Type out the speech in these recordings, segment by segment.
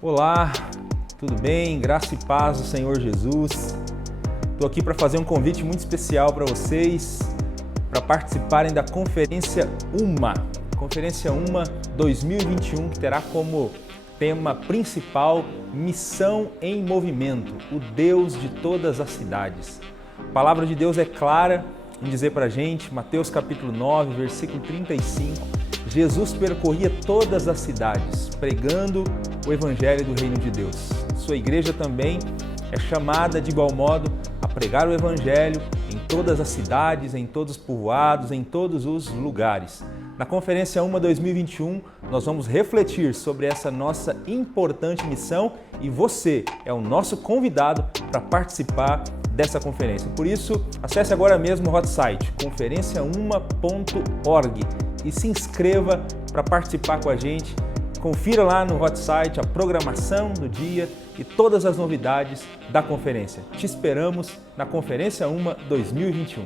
Olá, tudo bem? Graça e paz do Senhor Jesus. Estou aqui para fazer um convite muito especial para vocês, para participarem da Conferência UMA. Conferência UMA 2021, que terá como tema principal Missão em Movimento, o Deus de todas as cidades. A palavra de Deus é clara em dizer para a gente, Mateus capítulo 9, versículo 35, Jesus percorria todas as cidades, pregando o Evangelho do Reino de Deus. Sua igreja também é chamada de igual modo a pregar o Evangelho em todas as cidades, em todos os povoados, em todos os lugares. Na Conferência UMA 2021, nós vamos refletir sobre essa nossa importante missão e você é o nosso convidado para participar dessa conferência. Por isso, acesse agora mesmo o hot site conferenciauma.org e se inscreva para participar com a gente. Confira lá no hot site a programação do dia e todas as novidades da conferência. Te esperamos na Conferência UMA 2021.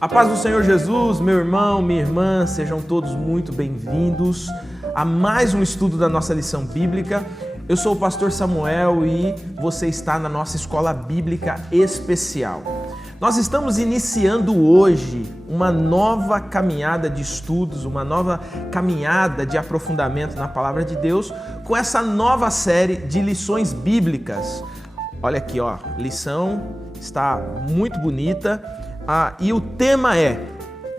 A paz do Senhor Jesus, meu irmão, minha irmã, sejam todos muito bem-vindos a mais um estudo da nossa lição bíblica. Eu sou o pastor Samuel e você está na nossa escola bíblica especial. Nós estamos iniciando hoje uma nova caminhada de estudos, uma nova caminhada de aprofundamento na palavra de Deus com essa nova série de lições bíblicas. Olha aqui, ó, lição está muito bonita e o tema é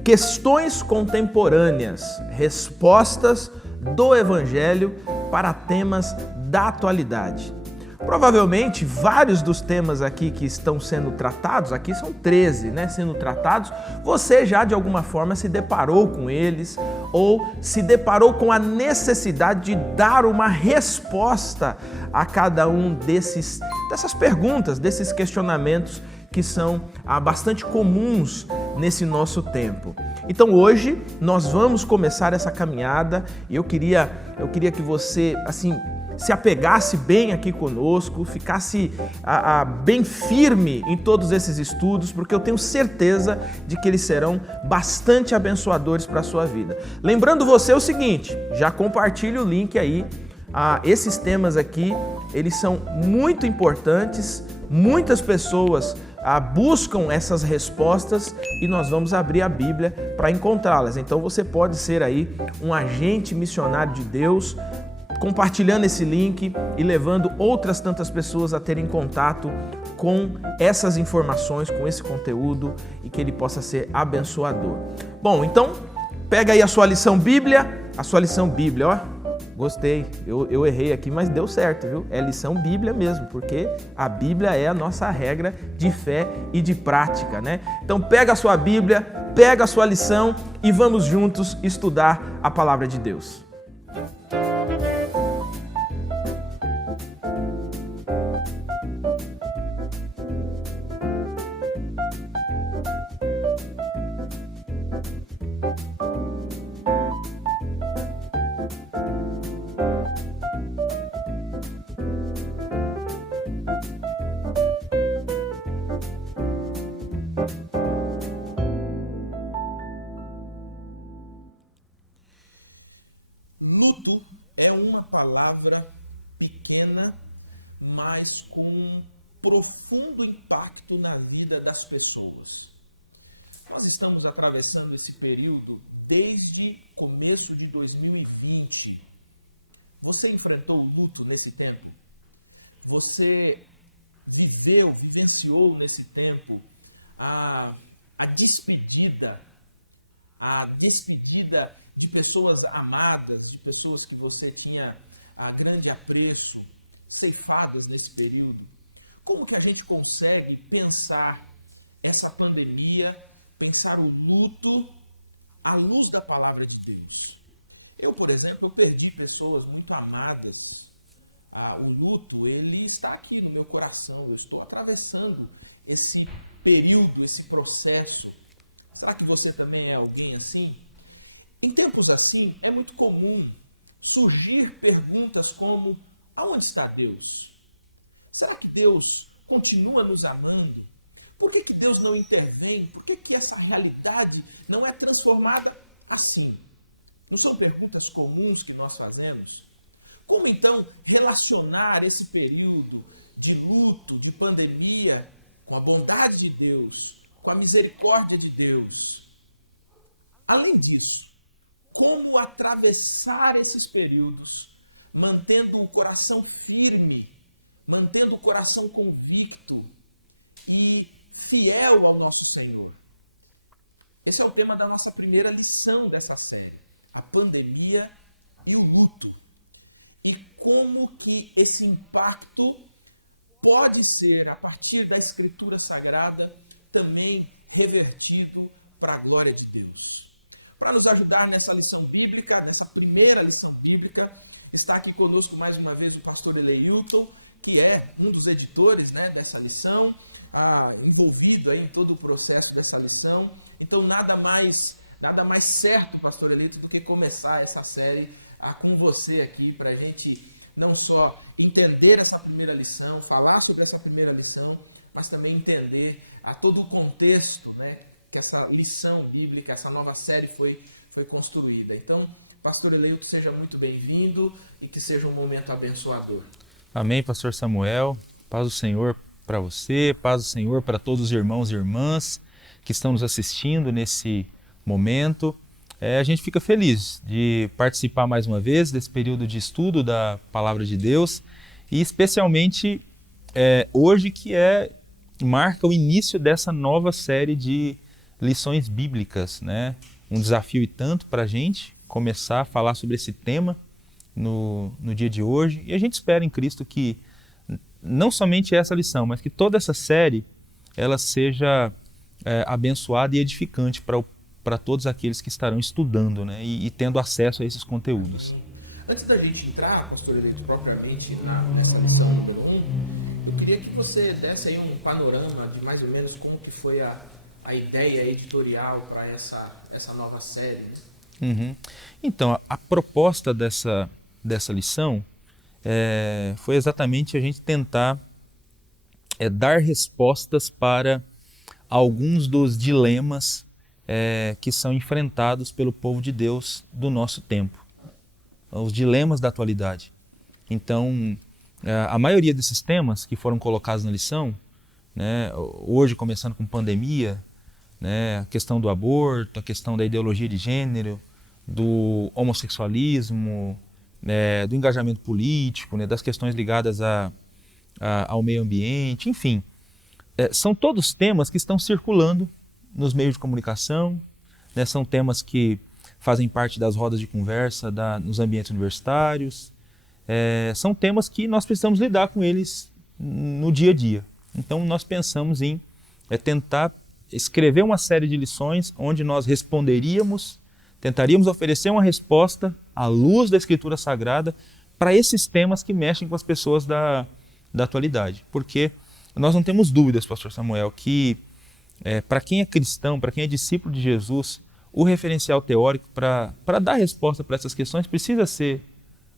Questões Contemporâneas, Respostas do Evangelho para temas da atualidade. Provavelmente vários dos temas aqui que estão sendo tratados, aqui são 13, sendo tratados, você já de alguma forma se deparou com eles ou se deparou com a necessidade de dar uma resposta a cada um dessas perguntas, desses questionamentos que são bastante comuns nesse nosso tempo. Então hoje nós vamos começar essa caminhada e eu queria que você se apegasse bem aqui conosco, ficasse bem firme em todos esses estudos, porque eu tenho certeza de que eles serão bastante abençoadores para a sua vida. Lembrando você o seguinte, já compartilhe o link aí, esses temas aqui, eles são muito importantes, muitas pessoas buscam essas respostas e nós vamos abrir a Bíblia para encontrá-las. Então você pode ser aí um agente missionário de Deus, compartilhando esse link e levando outras tantas pessoas a terem contato com essas informações, com esse conteúdo e que ele possa ser abençoador. Bom, então pega aí a sua lição Bíblia, ó. Gostei, eu errei aqui, mas deu certo, viu? É lição Bíblia mesmo, porque a Bíblia é a nossa regra de fé e de prática, Então pega a sua Bíblia, pega a sua lição e vamos juntos estudar a palavra de Deus. Luto é uma palavra pequena, mas com um profundo impacto na vida das pessoas. Nós estamos atravessando esse período desde começo de 2020. Você enfrentou o luto nesse tempo? Você vivenciou nesse tempo a despedida de pessoas amadas, de pessoas que você tinha grande apreço, ceifadas nesse período. Como que a gente consegue pensar essa pandemia, pensar o luto à luz da palavra de Deus? Eu, por exemplo, perdi pessoas muito amadas. O luto, ele está aqui no meu coração, eu estou atravessando esse período, esse processo. Será que você também é alguém assim? Em tempos assim, é muito comum surgir perguntas como: aonde está Deus? Será que Deus continua nos amando? Por que Deus não intervém? Por que essa realidade não é transformada assim? Não são perguntas comuns que nós fazemos? Como então relacionar esse período de luto, de pandemia, com a bondade de Deus, com a misericórdia de Deus? Além disso, como atravessar esses períodos mantendo o coração firme, mantendo o coração convicto e fiel ao nosso Senhor? Esse é o tema da nossa primeira lição dessa série, a pandemia e o luto. E como que esse impacto pode ser, a partir da Escritura Sagrada, também revertido para a glória de Deus. Para nos ajudar nessa lição bíblica, nessa primeira lição bíblica, está aqui conosco mais uma vez o pastor Eleilton, que é um dos editores, dessa lição, envolvido aí em todo o processo dessa lição. Então nada mais certo, pastor Eleilton, do que começar essa série com você aqui, para a gente não só entender essa primeira lição, falar sobre essa primeira lição, mas também entender todo o contexto, que essa lição bíblica, essa nova série foi construída. Então, pastor Eleilton, seja muito bem-vindo e que seja um momento abençoador. Amém, pastor Samuel. Paz do Senhor para você, paz do Senhor para todos os irmãos e irmãs que estão nos assistindo nesse momento. A gente fica feliz de participar mais uma vez desse período de estudo da Palavra de Deus e especialmente hoje que marca o início dessa nova série de lições bíblicas, Um desafio e tanto para a gente começar a falar sobre esse tema no dia de hoje. E a gente espera em Cristo que não somente essa lição, mas que toda essa série ela seja abençoada e edificante para todos aqueles que estarão estudando, e tendo acesso a esses conteúdos. Amém. Antes da gente entrar, pastor Eleilton, propriamente nessa lição número 1, eu queria que você desse aí um panorama de mais ou menos como que foi a ideia editorial para essa nova série. Uhum. Então, a proposta dessa lição foi exatamente a gente tentar dar respostas para alguns dos dilemas que são enfrentados pelo povo de Deus do nosso tempo, os dilemas da atualidade. Então, a maioria desses temas que foram colocados na lição, hoje começando com pandemia, a questão do aborto, a questão da ideologia de gênero, do homossexualismo, do engajamento político, das questões ligadas ao meio ambiente, enfim. São todos temas que estão circulando nos meios de comunicação, são temas que fazem parte das rodas de conversa nos ambientes universitários, são temas que nós precisamos lidar com eles no dia a dia. Então nós pensamos em tentar escrever uma série de lições onde nós tentaríamos oferecer uma resposta à luz da Escritura Sagrada para esses temas que mexem com as pessoas da atualidade. Porque nós não temos dúvidas, pastor Samuel, que para quem é cristão, para quem é discípulo de Jesus, o referencial teórico para dar resposta para essas questões precisa ser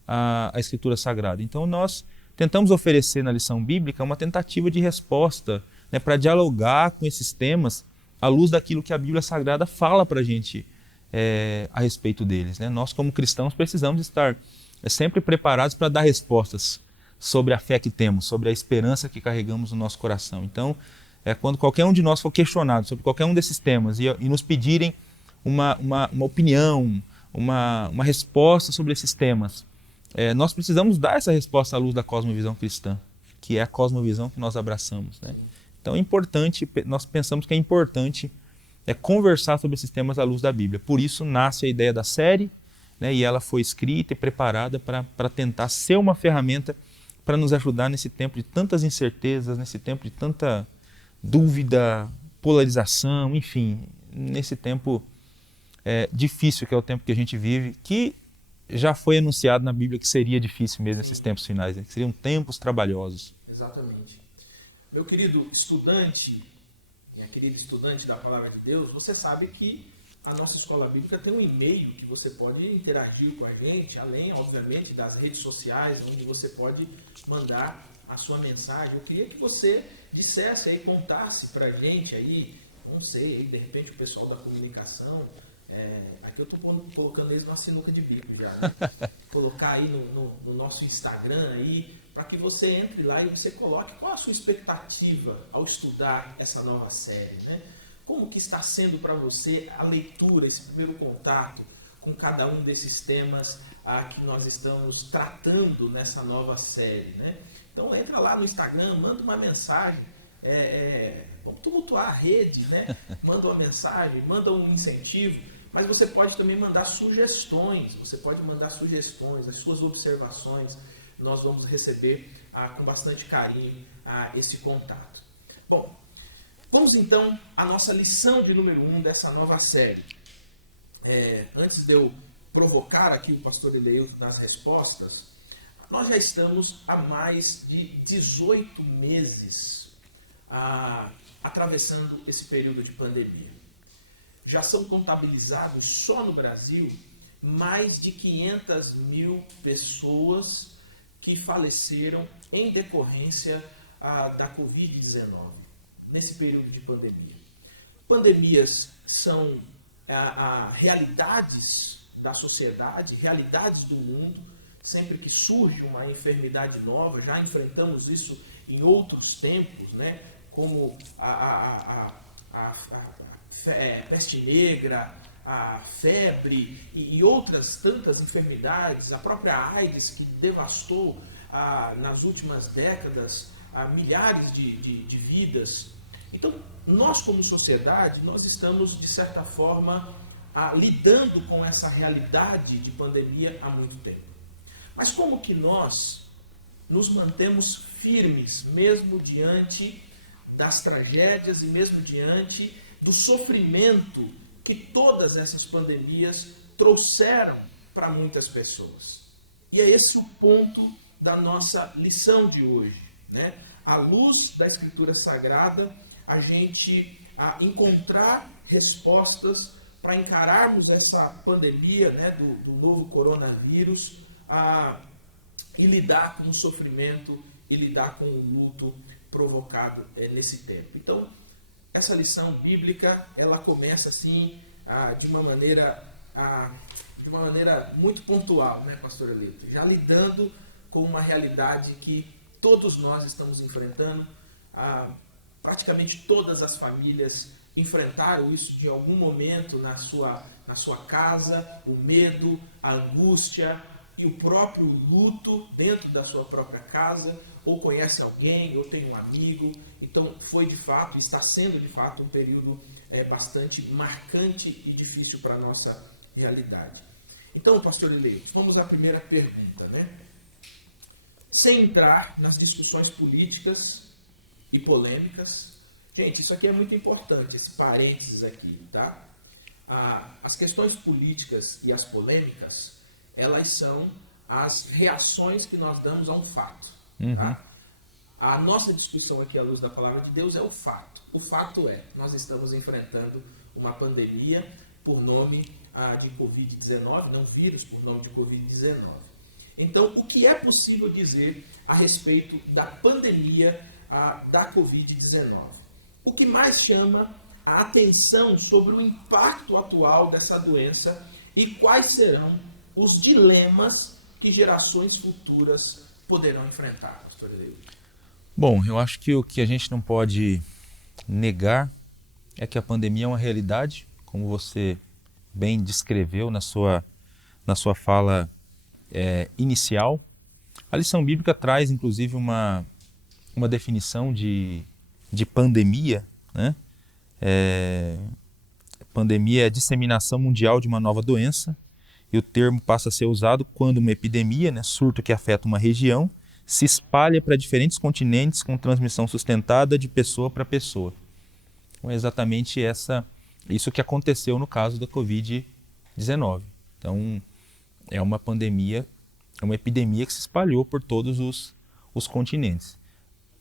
a Escritura Sagrada. Então nós tentamos oferecer na lição bíblica uma tentativa de resposta para dialogar com esses temas à luz daquilo que a Bíblia Sagrada fala para a gente a respeito deles. Nós, como cristãos, precisamos estar sempre preparados para dar respostas sobre a fé que temos, sobre a esperança que carregamos no nosso coração. Então, quando qualquer um de nós for questionado sobre qualquer um desses temas e nos pedirem uma opinião, uma resposta sobre esses temas, nós precisamos dar essa resposta à luz da cosmovisão cristã, que é a cosmovisão que nós abraçamos. Então é importante, nós pensamos que é importante conversar sobre esses temas à luz da Bíblia. Por isso nasce a ideia da série, e ela foi escrita e preparada para tentar ser uma ferramenta para nos ajudar nesse tempo de tantas incertezas, nesse tempo de tanta dúvida, polarização, enfim, nesse tempo difícil que é o tempo que a gente vive, que já foi anunciado na Bíblia que seria difícil mesmo nesses tempos finais, que seriam tempos trabalhosos. Exatamente. Meu querido estudante, minha querida estudante da Palavra de Deus, você sabe que a nossa Escola Bíblica tem um e-mail que você pode interagir com a gente, além, obviamente, das redes sociais, onde você pode mandar a sua mensagem, eu queria que você dissesse aí, contasse para a gente aí, não sei, aí, de repente o pessoal da comunicação, aqui eu estou colocando eles numa sinuca de bico já, né? Colocar aí no nosso Instagram aí, para que você entre lá e você coloque qual a sua expectativa ao estudar essa nova série, né? Como que está sendo para você a leitura, esse primeiro contato com cada um desses temas que nós estamos tratando nessa nova série, né? Então entra lá no Instagram, manda uma mensagem, vamos tumultuar a rede, né? Manda uma mensagem, manda um incentivo, mas você pode também mandar sugestões, as suas observações, nós vamos receber com bastante carinho esse contato. Bom, vamos então à nossa lição de número 1 dessa nova série. Antes de eu provocar aqui o pastor Eleilton nas respostas, nós já estamos há mais de 18 meses atravessando esse período de pandemia. Já são contabilizados só no Brasil mais de 500 mil pessoas que faleceram em decorrência da Covid-19, nesse período de pandemia. Pandemias são realidades da sociedade, realidades do mundo. Sempre que surge uma enfermidade nova, já enfrentamos isso em outros tempos, né? Como a peste negra, a febre e outras tantas enfermidades, a própria AIDS, que devastou nas últimas décadas milhares de vidas. Então, nós como sociedade, nós estamos, de certa forma, lidando com essa realidade de pandemia há muito tempo. Mas como que nós nos mantemos firmes, mesmo diante das tragédias e mesmo diante do sofrimento que todas essas pandemias trouxeram para muitas pessoas? E é esse o ponto da nossa lição de hoje, né? À luz da Escritura Sagrada, a gente encontrar respostas para encararmos essa pandemia, né, do novo coronavírus, e lidar com o sofrimento e lidar com o luto provocado nesse tempo. Então, essa lição bíblica, ela começa assim de uma maneira muito pontual, né, pastor Eleilton? Já lidando com uma realidade que todos nós estamos enfrentando. Praticamente todas as famílias enfrentaram isso de algum momento na sua casa, o medo, a angústia e o próprio luto dentro da sua própria casa, ou conhece alguém, ou tem um amigo. Então foi de fato, está sendo de fato um período bastante marcante e difícil para a nossa realidade. Então, pastor Eleilton, vamos à primeira pergunta, né? Sem entrar nas discussões políticas e polêmicas. Gente, isso aqui é muito importante, esse parênteses aqui, tá? As questões políticas e as polêmicas, elas são as reações que nós damos a um fato, tá? A nossa discussão aqui à luz da palavra de Deus é o fato. O fato é, nós estamos enfrentando uma pandemia por nome de Covid-19, não vírus, por nome de Covid-19. Então, o que é possível dizer a respeito da pandemia da Covid-19? O que mais chama a atenção sobre o impacto atual dessa doença e quais serão os dilemas que gerações futuras poderão enfrentar, pastor Eleilton? Bom, eu acho que o que a gente não pode negar é que a pandemia é uma realidade, como você bem descreveu na sua fala inicial. A lição bíblica traz, inclusive, uma definição de pandemia, né? Pandemia é a disseminação mundial de uma nova doença, e o termo passa a ser usado quando uma epidemia, né, surto que afeta uma região, se espalha para diferentes continentes com transmissão sustentada de pessoa para pessoa. Então, é exatamente isso que aconteceu no caso da Covid-19. Então, é uma pandemia, é uma epidemia que se espalhou por todos os continentes.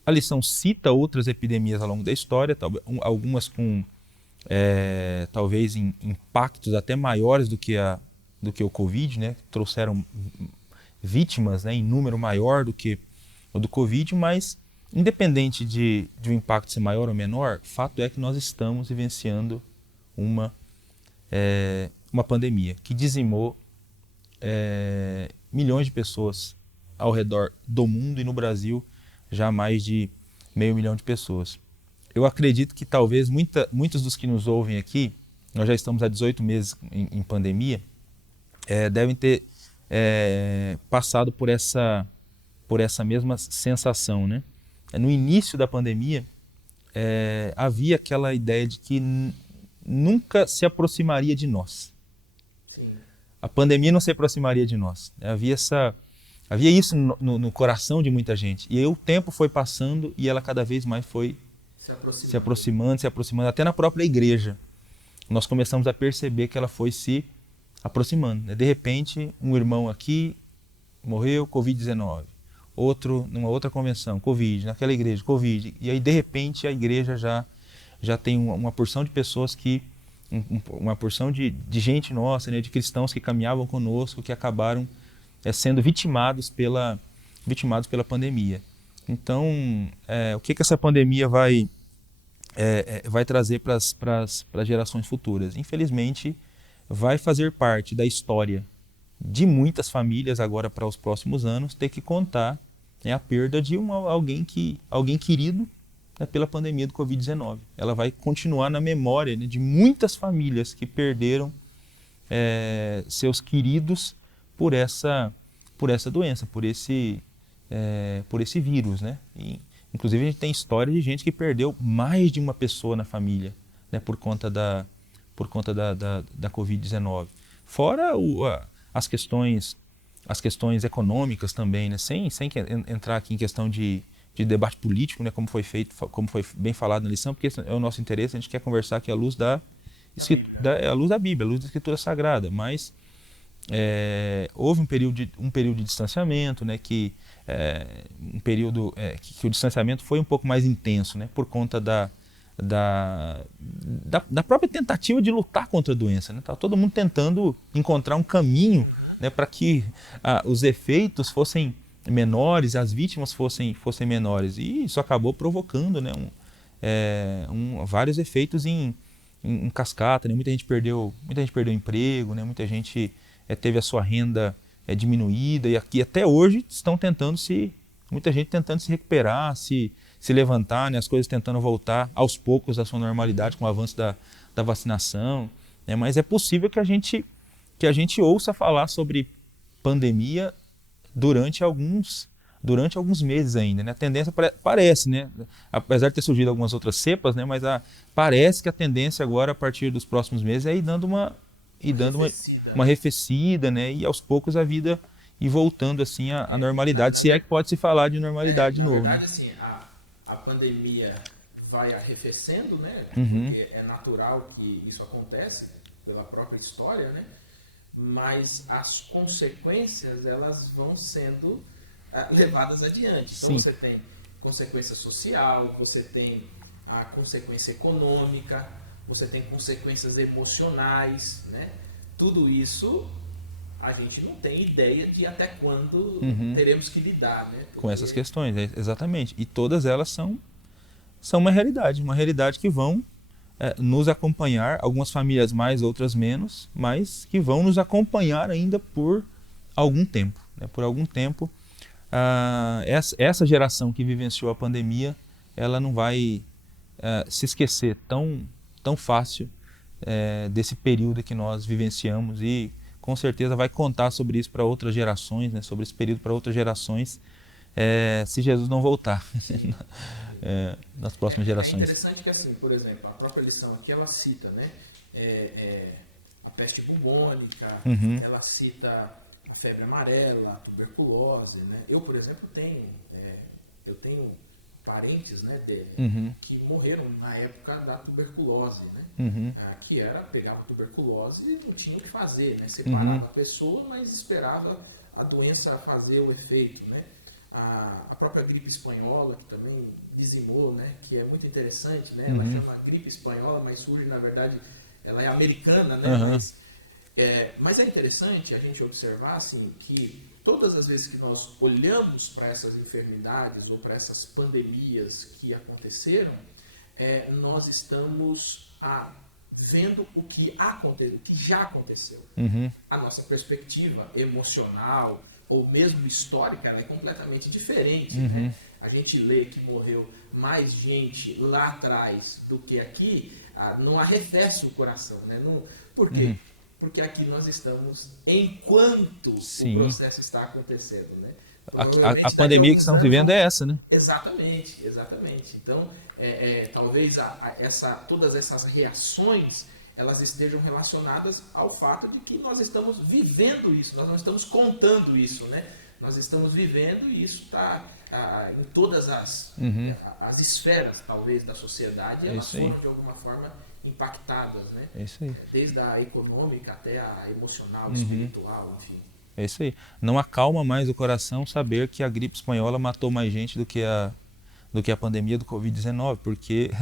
A lição cita outras epidemias ao longo da história, algumas com talvez impactos até maiores do que o Covid, né? Trouxeram vítimas, né, em número maior do que do Covid, mas independente de um impacto ser maior ou menor, fato é que nós estamos vivenciando uma pandemia que dizimou milhões de pessoas ao redor do mundo, e no Brasil já mais de 500 mil de pessoas. Eu acredito que talvez muitos dos que nos ouvem aqui, nós já estamos há 18 meses em pandemia, devem ter passado por essa mesma sensação, né? No início da pandemia, havia aquela ideia de que nunca se aproximaria de nós. Sim. A pandemia não se aproximaria de nós. Havia isso no coração de muita gente. E aí o tempo foi passando e ela cada vez mais foi se aproximando, até na própria igreja. Nós começamos a perceber que ela foi se aproximando, né? De repente, um irmão aqui morreu, Covid-19. Outro, numa outra convenção, Covid, naquela igreja, Covid. E aí, de repente, a igreja já tem uma porção de pessoas uma porção de gente nossa, né, de cristãos que caminhavam conosco, que acabaram sendo vitimados pela pandemia. Então, o que essa pandemia vai trazer para as gerações futuras? Infelizmente, vai fazer parte da história de muitas famílias agora para os próximos anos ter que contar a perda de alguém querido, né, pela pandemia do Covid-19. Ela vai continuar na memória, né, de muitas famílias que perderam seus queridos por essa doença, por esse vírus, né? E, inclusive, a gente tem história de gente que perdeu mais de uma pessoa na família, né, por conta da Covid-19. Fora as questões econômicas também, né? Sem entrar aqui em questão de debate político, né? Como foi bem falado na lição, porque esse é o nosso interesse. A gente quer conversar aqui à luz da Bíblia, à luz da Escritura Sagrada. Mas houve um período de distanciamento, né? Que o distanciamento foi um pouco mais intenso, né? Por conta da própria tentativa de lutar contra a doença, né? Tá todo mundo tentando encontrar um caminho, né, para que os efeitos fossem menores, as vítimas fossem menores, e isso acabou provocando, né, vários efeitos em cascata, né? Muita gente perdeu emprego, né? Muita gente teve a sua renda diminuída, e aqui até hoje muita gente tentando se recuperar, se levantar, né? As coisas tentando voltar aos poucos à sua normalidade com o avanço da vacinação, né? Mas é possível que a gente ouça falar sobre pandemia durante alguns meses ainda, né? A tendência parece, né? Apesar de ter surgido algumas outras cepas, né? Mas parece que a tendência agora, a partir dos próximos meses, é ir dando uma arrefecida, né? E aos poucos a vida ir voltando assim à normalidade, se é que pode se falar de normalidade. Na verdade, assim, a pandemia vai arrefecendo, né? Porque é natural que isso acontece pela própria história, né? Mas as consequências, elas vão sendo levadas adiante. Então, você tem consequência social, você tem a consequência econômica, você tem consequências emocionais, né? Tudo isso a gente não tem ideia de até quando teremos que lidar, né? Com essas questões, exatamente. E todas elas são uma realidade que vão nos acompanhar, algumas famílias mais, outras menos, mas que vão nos acompanhar ainda por algum tempo, né? Por algum tempo, essa geração que vivenciou a pandemia, ela não vai se esquecer tão fácil desse período que nós vivenciamos, e com certeza vai contar sobre isso para outras gerações, né? Sobre esse período para outras gerações, se Jesus não voltar. Sim. Nas próximas gerações. É interessante que, assim, por exemplo, a própria lição aqui, ela cita, né, a peste bubônica, ela cita a febre amarela, a tuberculose, né? Eu, por exemplo, tenho parentes, né, que morreram na época da tuberculose, né? Que pegava tuberculose e não tinha o que fazer, né? Separava a pessoa, mas esperava a doença fazer o efeito, né? A própria gripe espanhola, que também dizimou, né? Que é muito interessante, né? Ela chama gripe espanhola, mas surge, na verdade, ela é americana, né? Mas é interessante a gente observar, assim, que todas as vezes que nós olhamos para essas enfermidades ou para essas pandemias que aconteceram, nós estamos vendo o que já aconteceu. A nossa perspectiva emocional ou mesmo histórica, ela é completamente diferente, né? A gente lê que morreu mais gente lá atrás do que aqui, não arrefece o coração, né? Por quê? Porque aqui nós estamos enquanto o processo está acontecendo, né? Provavelmente daqui a alguns anos vivendo é essa, né? Exatamente. Então, talvez todas essas reações elas estejam relacionadas ao fato de que nós estamos vivendo isso, nós não estamos contando isso, né? Nós estamos vivendo e isso está em todas as esferas, talvez, da sociedade, elas foram de alguma forma impactadas, né? Desde a econômica até a emocional, espiritual, enfim. É isso aí. Não acalma mais o coração saber que a gripe espanhola matou mais gente do que a pandemia do Covid-19, porque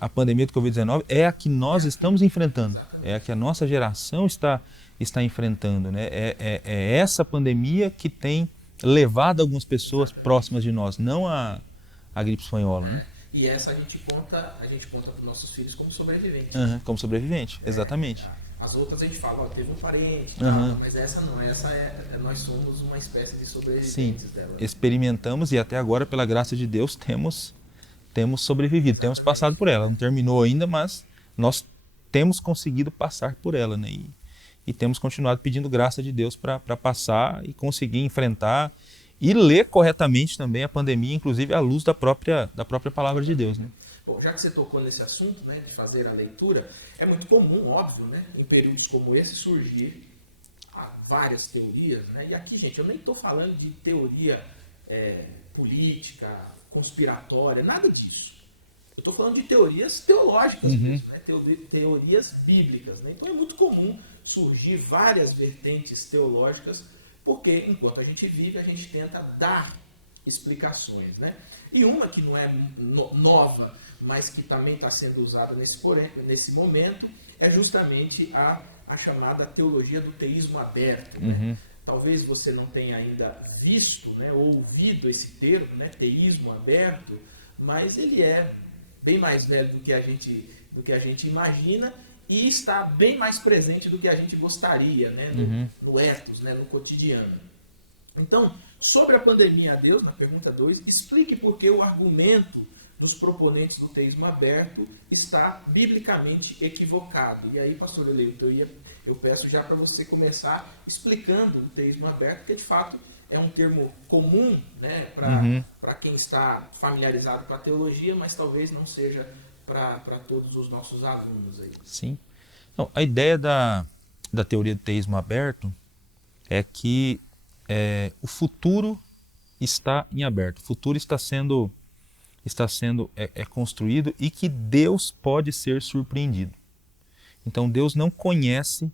a pandemia do Covid-19 é a que nós estamos enfrentando. Exatamente. É a que a nossa geração está enfrentando, né? É essa pandemia que tem levado algumas pessoas próximas de nós, não a gripe espanhola. Né? E essa a gente conta para os nossos filhos como sobrevivente. Como sobrevivente, exatamente. As outras a gente fala, teve um parente, tal, não, mas essa não. Essa nós somos uma espécie de sobreviventes dela. Né? Experimentamos e até agora, pela graça de Deus, temos sobrevivido, temos passado por ela. Não terminou ainda, mas nós temos conseguido passar por ela, né? E temos continuado pedindo graça de Deus para passar e conseguir enfrentar e ler corretamente também a pandemia, inclusive à luz da própria palavra de Deus. Né? Bom, já que você tocou nesse assunto, né, de fazer a leitura, é muito comum, óbvio, né, em períodos como esse surgir várias teorias, né? E aqui, gente, eu nem estou falando de teoria política, conspiratória, nada disso. Eu estou falando de teorias teológicas mesmo, né? Teorias bíblicas. Né? Então é muito comum surgir várias vertentes teológicas, porque enquanto a gente vive, a gente tenta dar explicações. Né? E uma que não é nova, mas que também está sendo usada nesse momento, é justamente a chamada teologia do teísmo aberto. Né? Talvez você não tenha ainda visto, né, ou ouvido esse termo, né, teísmo aberto, mas ele é bem mais velho do que a gente imagina e está bem mais presente do que a gente gostaria, né, no ethos, né, no cotidiano. Então, sobre a pandemia a Deus, na pergunta 2, explique por que o argumento dos proponentes do teísmo aberto está biblicamente equivocado. E aí, pastor Eleito, eu peço já para você começar explicando o teísmo aberto, porque de fato é um termo comum, né, para quem está familiarizado com a teologia, mas talvez não seja para todos os nossos alunos aí. Sim. Então, a ideia da teoria do teísmo aberto é que o futuro está em aberto, o futuro está sendo construído e que Deus pode ser surpreendido. Então Deus não conhece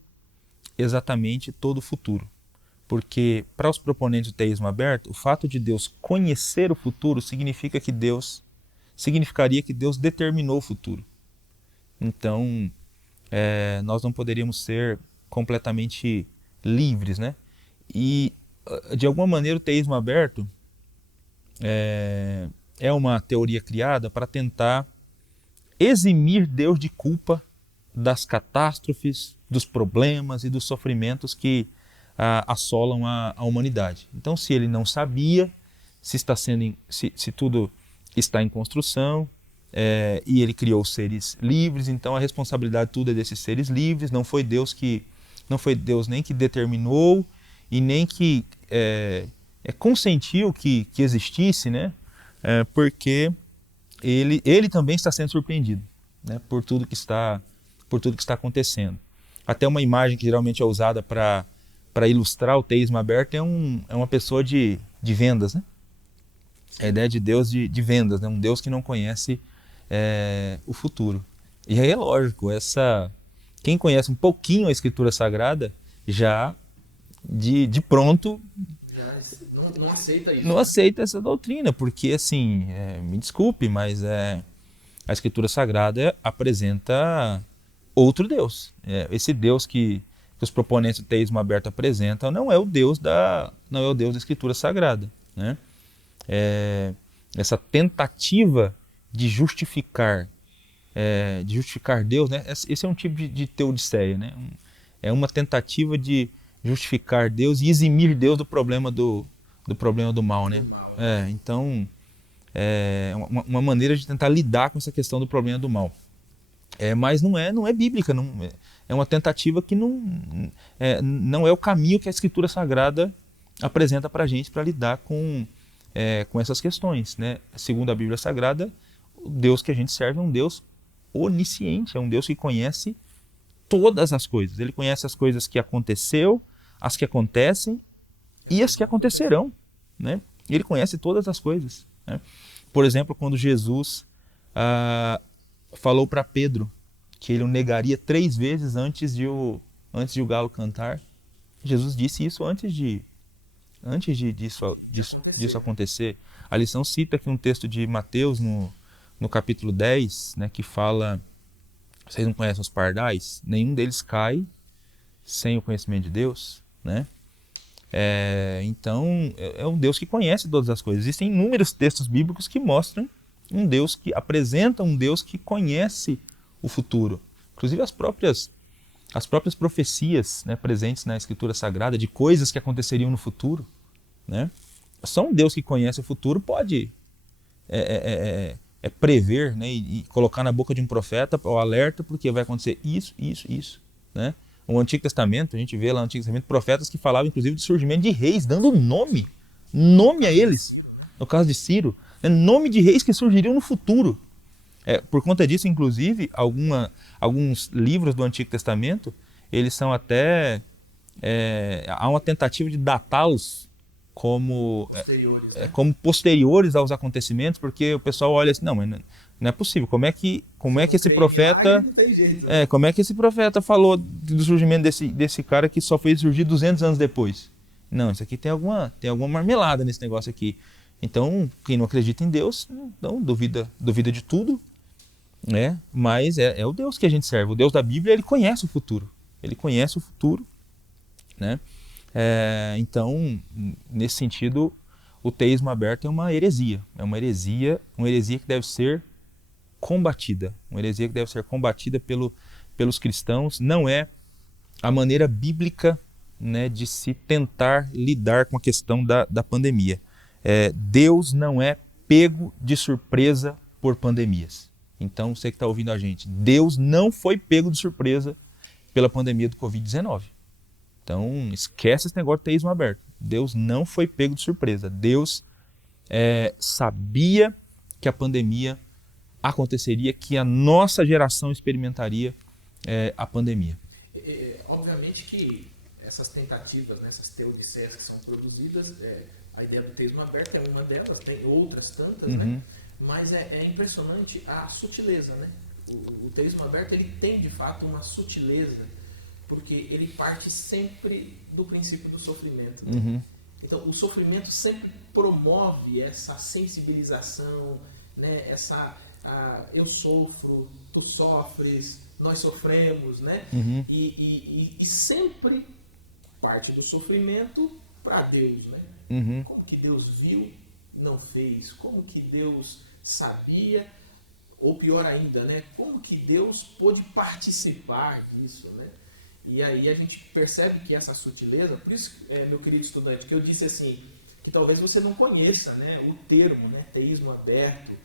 exatamente todo o futuro, porque para os proponentes do teísmo aberto, o fato de Deus conhecer o futuro significaria que Deus determinou o futuro. Então nós não poderíamos ser completamente livres, né? E de alguma maneira o teísmo aberto é uma teoria criada para tentar eximir Deus de culpa das catástrofes, dos problemas e dos sofrimentos que assolam a humanidade. Então, se ele não sabia, se tudo está em construção e ele criou seres livres, então a responsabilidade tudo é desses seres livres. Não foi Deus nem que determinou e nem que consentiu que existisse, né? Porque ele também está sendo surpreendido, né? por tudo que está acontecendo. Até uma imagem que geralmente é usada para ilustrar o teísmo aberto é uma pessoa de vendas, né? Sim. A ideia de Deus de vendas, né? Um Deus que não conhece o futuro. E aí é lógico, quem conhece um pouquinho a Escritura Sagrada já de pronto já não aceita isso. Não, né? aceita essa doutrina, porque assim, me desculpe, mas a Escritura Sagrada apresenta outro Deus. Esse Deus que os proponentes do teísmo aberto apresentam não é o Deus da não é o Deus da Escritura Sagrada, né? Essa tentativa de justificar Deus, né? Esse é um tipo de teodiceia, né? É uma tentativa de justificar Deus e eximir Deus do problema do mal, né? Do mal, né? Então, é uma maneira de tentar lidar com essa questão do problema do mal. Mas não é bíblica, é uma tentativa que não é o caminho que a Escritura Sagrada apresenta para a gente para lidar com essas questões, né? Segundo a Bíblia Sagrada, o Deus que a gente serve é um Deus onisciente, é um Deus que conhece todas as coisas. Ele conhece as coisas que aconteceu, as que acontecem e as que acontecerão, né? Ele conhece todas as coisas, né? Por exemplo, quando Jesus falou para Pedro que ele o negaria 3 vezes antes de o galo cantar, Jesus disse isso antes disso acontecer. A lição cita aqui um texto de Mateus no capítulo 10, né, que fala: vocês não conhecem os pardais? Nenhum deles cai sem o conhecimento de Deus, né? Então, é um Deus que conhece todas as coisas. Existem inúmeros textos bíblicos que mostram um Deus que apresenta um Deus que conhece o futuro. Inclusive as próprias profecias, né, presentes na Escritura Sagrada de coisas que aconteceriam no futuro, né? Só um Deus que conhece o futuro pode prever, né, e colocar na boca de um profeta o alerta porque vai acontecer isso, né? No Antigo Testamento, a gente vê lá no Antigo Testamento profetas que falavam inclusive do surgimento de reis, dando nome a eles. Ciro, né? No caso de Ciro, nome de reis que surgiriam no futuro. Por conta disso, inclusive, alguns livros do Antigo Testamento, eles são até... há uma tentativa de datá-los como... posteriores, né? Como posteriores aos acontecimentos, porque o pessoal olha assim, não é possível, como é que esse profeta... milagre, não tem jeito, né? Como é que esse profeta falou do surgimento desse cara que só fez surgir 200 anos depois? Não, isso aqui tem alguma marmelada nesse negócio aqui. Então, quem não acredita em Deus, não duvida de tudo, né? Mas é o Deus que a gente serve. O Deus da Bíblia, ele conhece o futuro. Ele conhece o futuro, né? Então, nesse sentido, o teísmo aberto é uma heresia. É uma heresia que deve ser combatida. Uma heresia que deve ser combatida pelos cristãos. Não é a maneira bíblica, né, de se tentar lidar com a questão da pandemia. Deus não é pego de surpresa por pandemias. Então, você que está ouvindo a gente, Deus não foi pego de surpresa pela pandemia do Covid-19. Então, esquece esse negócio de teísmo aberto. Deus não foi pego de surpresa. Deus sabia que a pandemia aconteceria, que a nossa geração experimentaria a pandemia. Obviamente que essas tentativas, né, essas teodiceias que são produzidas, a ideia do teísmo aberto é uma delas, tem outras tantas, né? Mas é impressionante a sutileza, né? O teísmo aberto, ele tem de fato uma sutileza, porque ele parte sempre do princípio do sofrimento, né? Então, o sofrimento sempre promove essa sensibilização, né? Eu sofro, tu sofres, nós sofremos, né? E sempre parte do sofrimento para Deus, né? Como que Deus viu e não fez? Como que Deus sabia? Ou pior ainda, né? Como que Deus pôde participar disso, né? E aí a gente percebe que essa sutileza, por isso, meu querido estudante, que eu disse assim, que talvez você não conheça, né, o termo, né, teísmo aberto,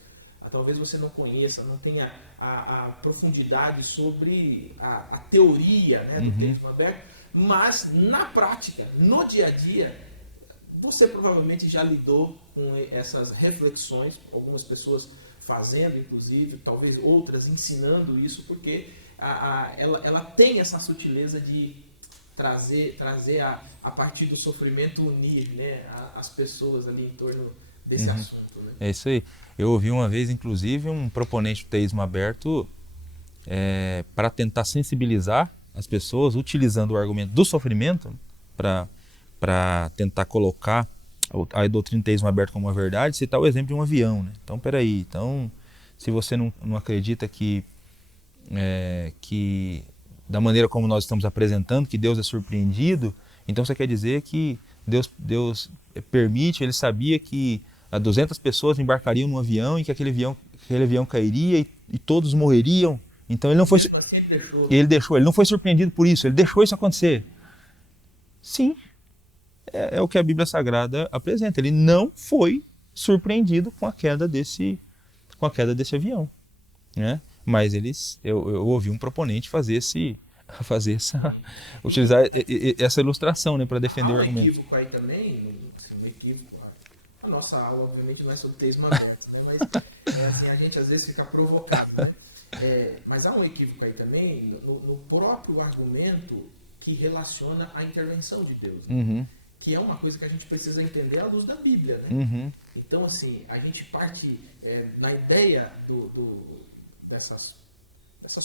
talvez você não conheça, não tenha a profundidade sobre a teoria, né, do teísmo aberto, mas na prática, no dia a dia, você provavelmente já lidou com essas reflexões, algumas pessoas fazendo, inclusive, talvez outras ensinando isso, porque ela tem essa sutileza de trazer a partir do sofrimento, unir, né, as pessoas ali em torno desse assunto, né? É isso aí. Eu ouvi uma vez, inclusive, um proponente do teísmo aberto para tentar sensibilizar as pessoas, utilizando o argumento do sofrimento para tentar colocar a doutrina do teísmo aberto como uma verdade, citar o exemplo de um avião, né? Então, peraí, se você não acredita que da maneira como nós estamos apresentando, que Deus é surpreendido, então você quer dizer que Deus permite, ele sabia que 200 pessoas embarcariam num avião e que aquele avião cairia e todos morreriam. Então ele não foi. Mesmo assim ele deixou. Ele não foi surpreendido por isso, ele deixou isso acontecer. Sim, é o que a Bíblia Sagrada apresenta. Ele não foi surpreendido com a queda desse avião, né? Mas eu ouvi um proponente utilizar essa ilustração, né, para defender. Há um equívoco aí também, assim, um equívoco. A nossa aula, obviamente, não é sobre teísmo aberto, né? Mas assim, a gente às vezes fica provocado, né? Mas há um equívoco aí também no próprio argumento que relaciona a intervenção de Deus, né? Uhum. Que é uma coisa que a gente precisa entender à luz da Bíblia, né? Uhum. Então, assim, a gente parte na ideia dessas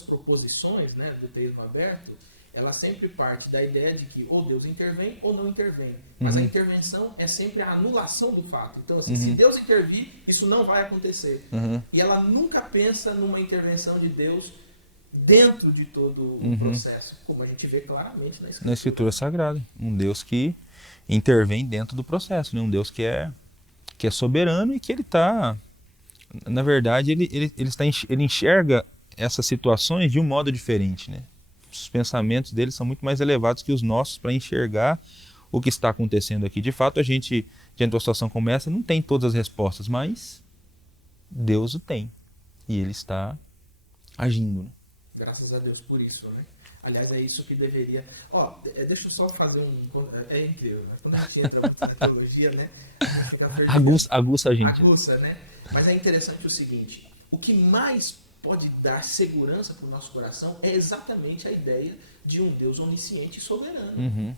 proposições, né, do teísmo aberto, ela sempre parte da ideia de que ou Deus intervém ou não intervém. Mas a intervenção é sempre a anulação do fato. Então, assim, se Deus intervir, isso não vai acontecer. E ela nunca pensa numa intervenção de Deus dentro de todo o processo, como a gente vê claramente na Escritura. Na Escritura Sagrada. Um Deus que intervém dentro do processo, né? Um Deus que é soberano e que ele está... Na verdade, ele enxerga essas situações de um modo diferente, né? Os pensamentos dele são muito mais elevados que os nossos para enxergar o que está acontecendo aqui. De fato, a gente, diante de uma situação como essa, não tem todas as respostas, mas Deus o tem. E ele está agindo, né? Graças a Deus por isso, né? Aliás, é isso que deveria... deixa eu só fazer É incrível, né? Quando a gente entra muito na teologia, né? A gente fica fervilhando. Aguça a gente. Aguça, né? Mas é interessante o seguinte, o que mais pode dar segurança para o nosso coração é exatamente a ideia de um Deus onisciente e soberano.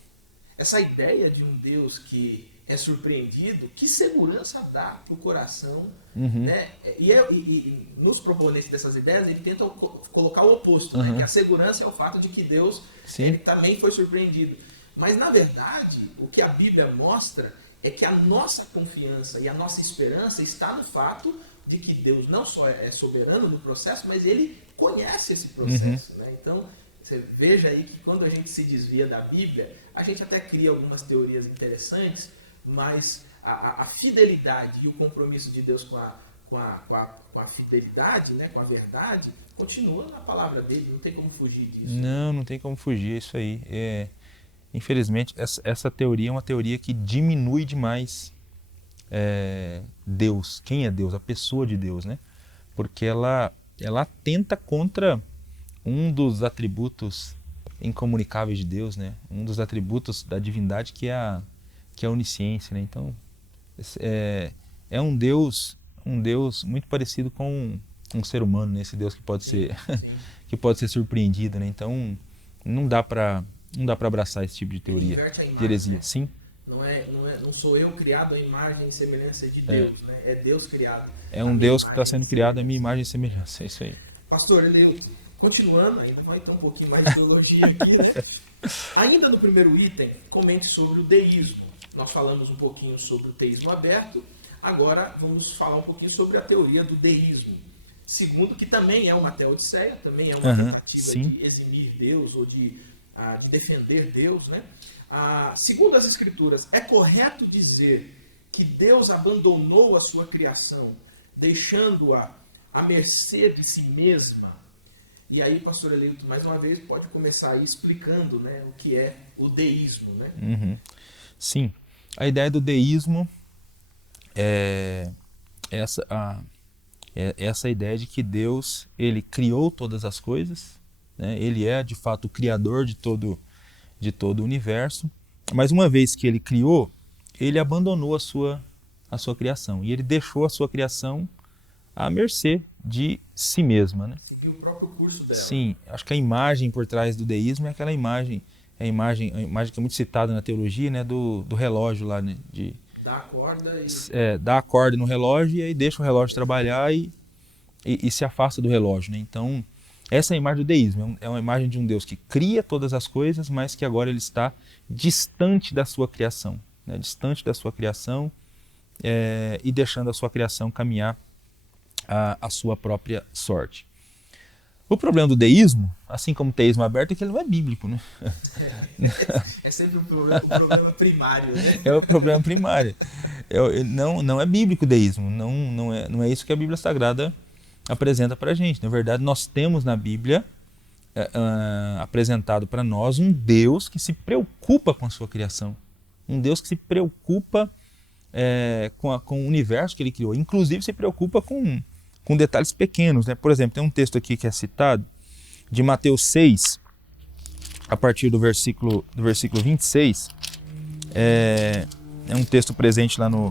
Essa ideia de um Deus que é surpreendido, que segurança dá para o coração, né? E nos proponentes dessas ideias, ele tenta colocar o oposto, né? Que a segurança é o fato de que Deus ele também foi surpreendido. Mas, na verdade, o que a Bíblia mostra é que a nossa confiança e a nossa esperança está no fato de que Deus não só é soberano no processo, mas ele conhece esse processo, né? Então, você veja aí que quando a gente se desvia da Bíblia, a gente até cria algumas teorias interessantes, mas a fidelidade e o compromisso de Deus com a fidelidade, né, com a verdade, continua na palavra dele, não tem como fugir disso. Não tem como fugir, isso aí. Infelizmente, essa teoria é uma teoria que diminui demais Deus. Quem é Deus? A pessoa de Deus, né? Porque ela atenta contra um dos atributos incomunicáveis de Deus, né? Um dos atributos da divindade que é a onisciência, né? Então, é um Deus muito parecido com um ser humano, né? Esse Deus que pode que pode ser surpreendido, né? Então, não dá para abraçar esse tipo de teoria. Ele inverte a imagem, né? Sim. Não sou eu criado à imagem e semelhança de Deus, né? É Deus criado. É um Deus que está sendo criado à minha imagem e semelhança. É isso aí. Pastor Eleilton, continuando, ainda vai ter um pouquinho mais de teologia aqui, né? Ainda no primeiro item, comente sobre o deísmo. Nós falamos um pouquinho sobre o teísmo aberto, agora vamos falar um pouquinho sobre a teoria do deísmo. Segundo, que também é uma teodiceia, também é uma tentativa de eximir Deus ou de defender Deus, né? Segundo as Escrituras, é correto dizer que Deus abandonou a sua criação, deixando-a à mercê de si mesma? E aí, pastor Eleilton, mais uma vez, pode começar aí explicando, né, o que é o deísmo, né? Sim. A ideia do deísmo é essa ideia de que Deus, ele criou todas as coisas, né? Ele é, de fato, o criador de todo o universo, mas uma vez que ele criou, ele abandonou a sua criação, e ele deixou a sua criação à mercê de si mesma, né? Seguiu o próprio curso dela. Sim, acho que a imagem por trás do deísmo é aquela imagem, a imagem que é muito citada na teologia, né, do relógio lá, né, de dá a corda e dá a corda no relógio e aí deixa o relógio trabalhar e se afasta do relógio, né? Então, essa é a imagem do deísmo, é uma imagem de um Deus que cria todas as coisas, mas que agora ele está distante da sua criação, né? Distante da sua criação e deixando a sua criação caminhar a sua própria sorte. O problema do deísmo, assim como o teísmo aberto, é que ele não é bíblico, né? É sempre o problema primário, né? É o problema primário. Não é bíblico o deísmo, não é isso que a Bíblia Sagrada apresenta para a gente. Na verdade, nós temos na Bíblia apresentado para nós um Deus que se preocupa com a sua criação, um Deus que se preocupa com o universo que ele criou, inclusive se preocupa com detalhes pequenos, né? Por exemplo, tem um texto aqui que é citado, de Mateus 6, a partir do versículo 26, é um texto presente lá no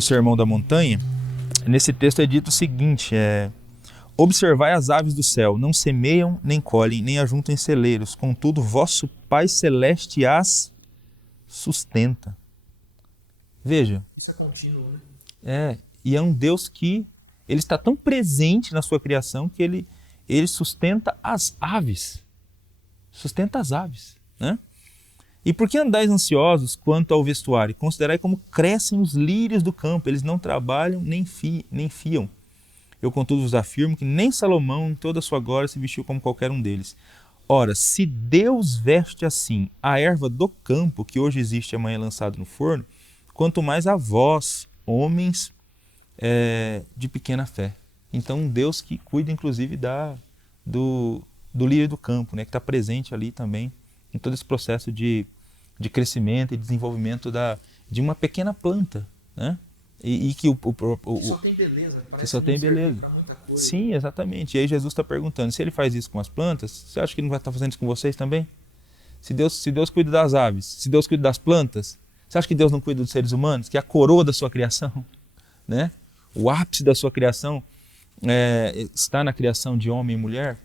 Sermão da Montanha. Nesse texto é dito o seguinte, observai as aves do céu, não semeiam, nem colhem, nem ajuntam em celeiros, contudo vosso Pai Celeste as sustenta. Veja. Isso é contínuo, né? E é um Deus que ele está tão presente na sua criação que ele sustenta as aves. Sustenta as aves, né? E por que andais ansiosos quanto ao vestuário? Considerai como crescem os lírios do campo, eles não trabalham nem fiam. Eu, contudo, vos afirmo que nem Salomão, em toda a sua glória, se vestiu como qualquer um deles. Ora, se Deus veste assim a erva do campo, que hoje existe e amanhã é lançado no forno, quanto mais a vós, homens de pequena fé. Então, um Deus que cuida, inclusive, do lírio do campo, né, que está presente ali também em todo esse processo de crescimento e desenvolvimento de uma pequena planta, né? E que que só tem beleza, parece não servir para muita coisa. Sim, exatamente. E aí Jesus está perguntando, se ele faz isso com as plantas, você acha que ele não vai estar fazendo isso com vocês também? Se Deus cuida das aves, se Deus cuida das plantas, você acha que Deus não cuida dos seres humanos, que é a coroa da sua criação, né? O ápice da sua criação está na criação de homem e mulher?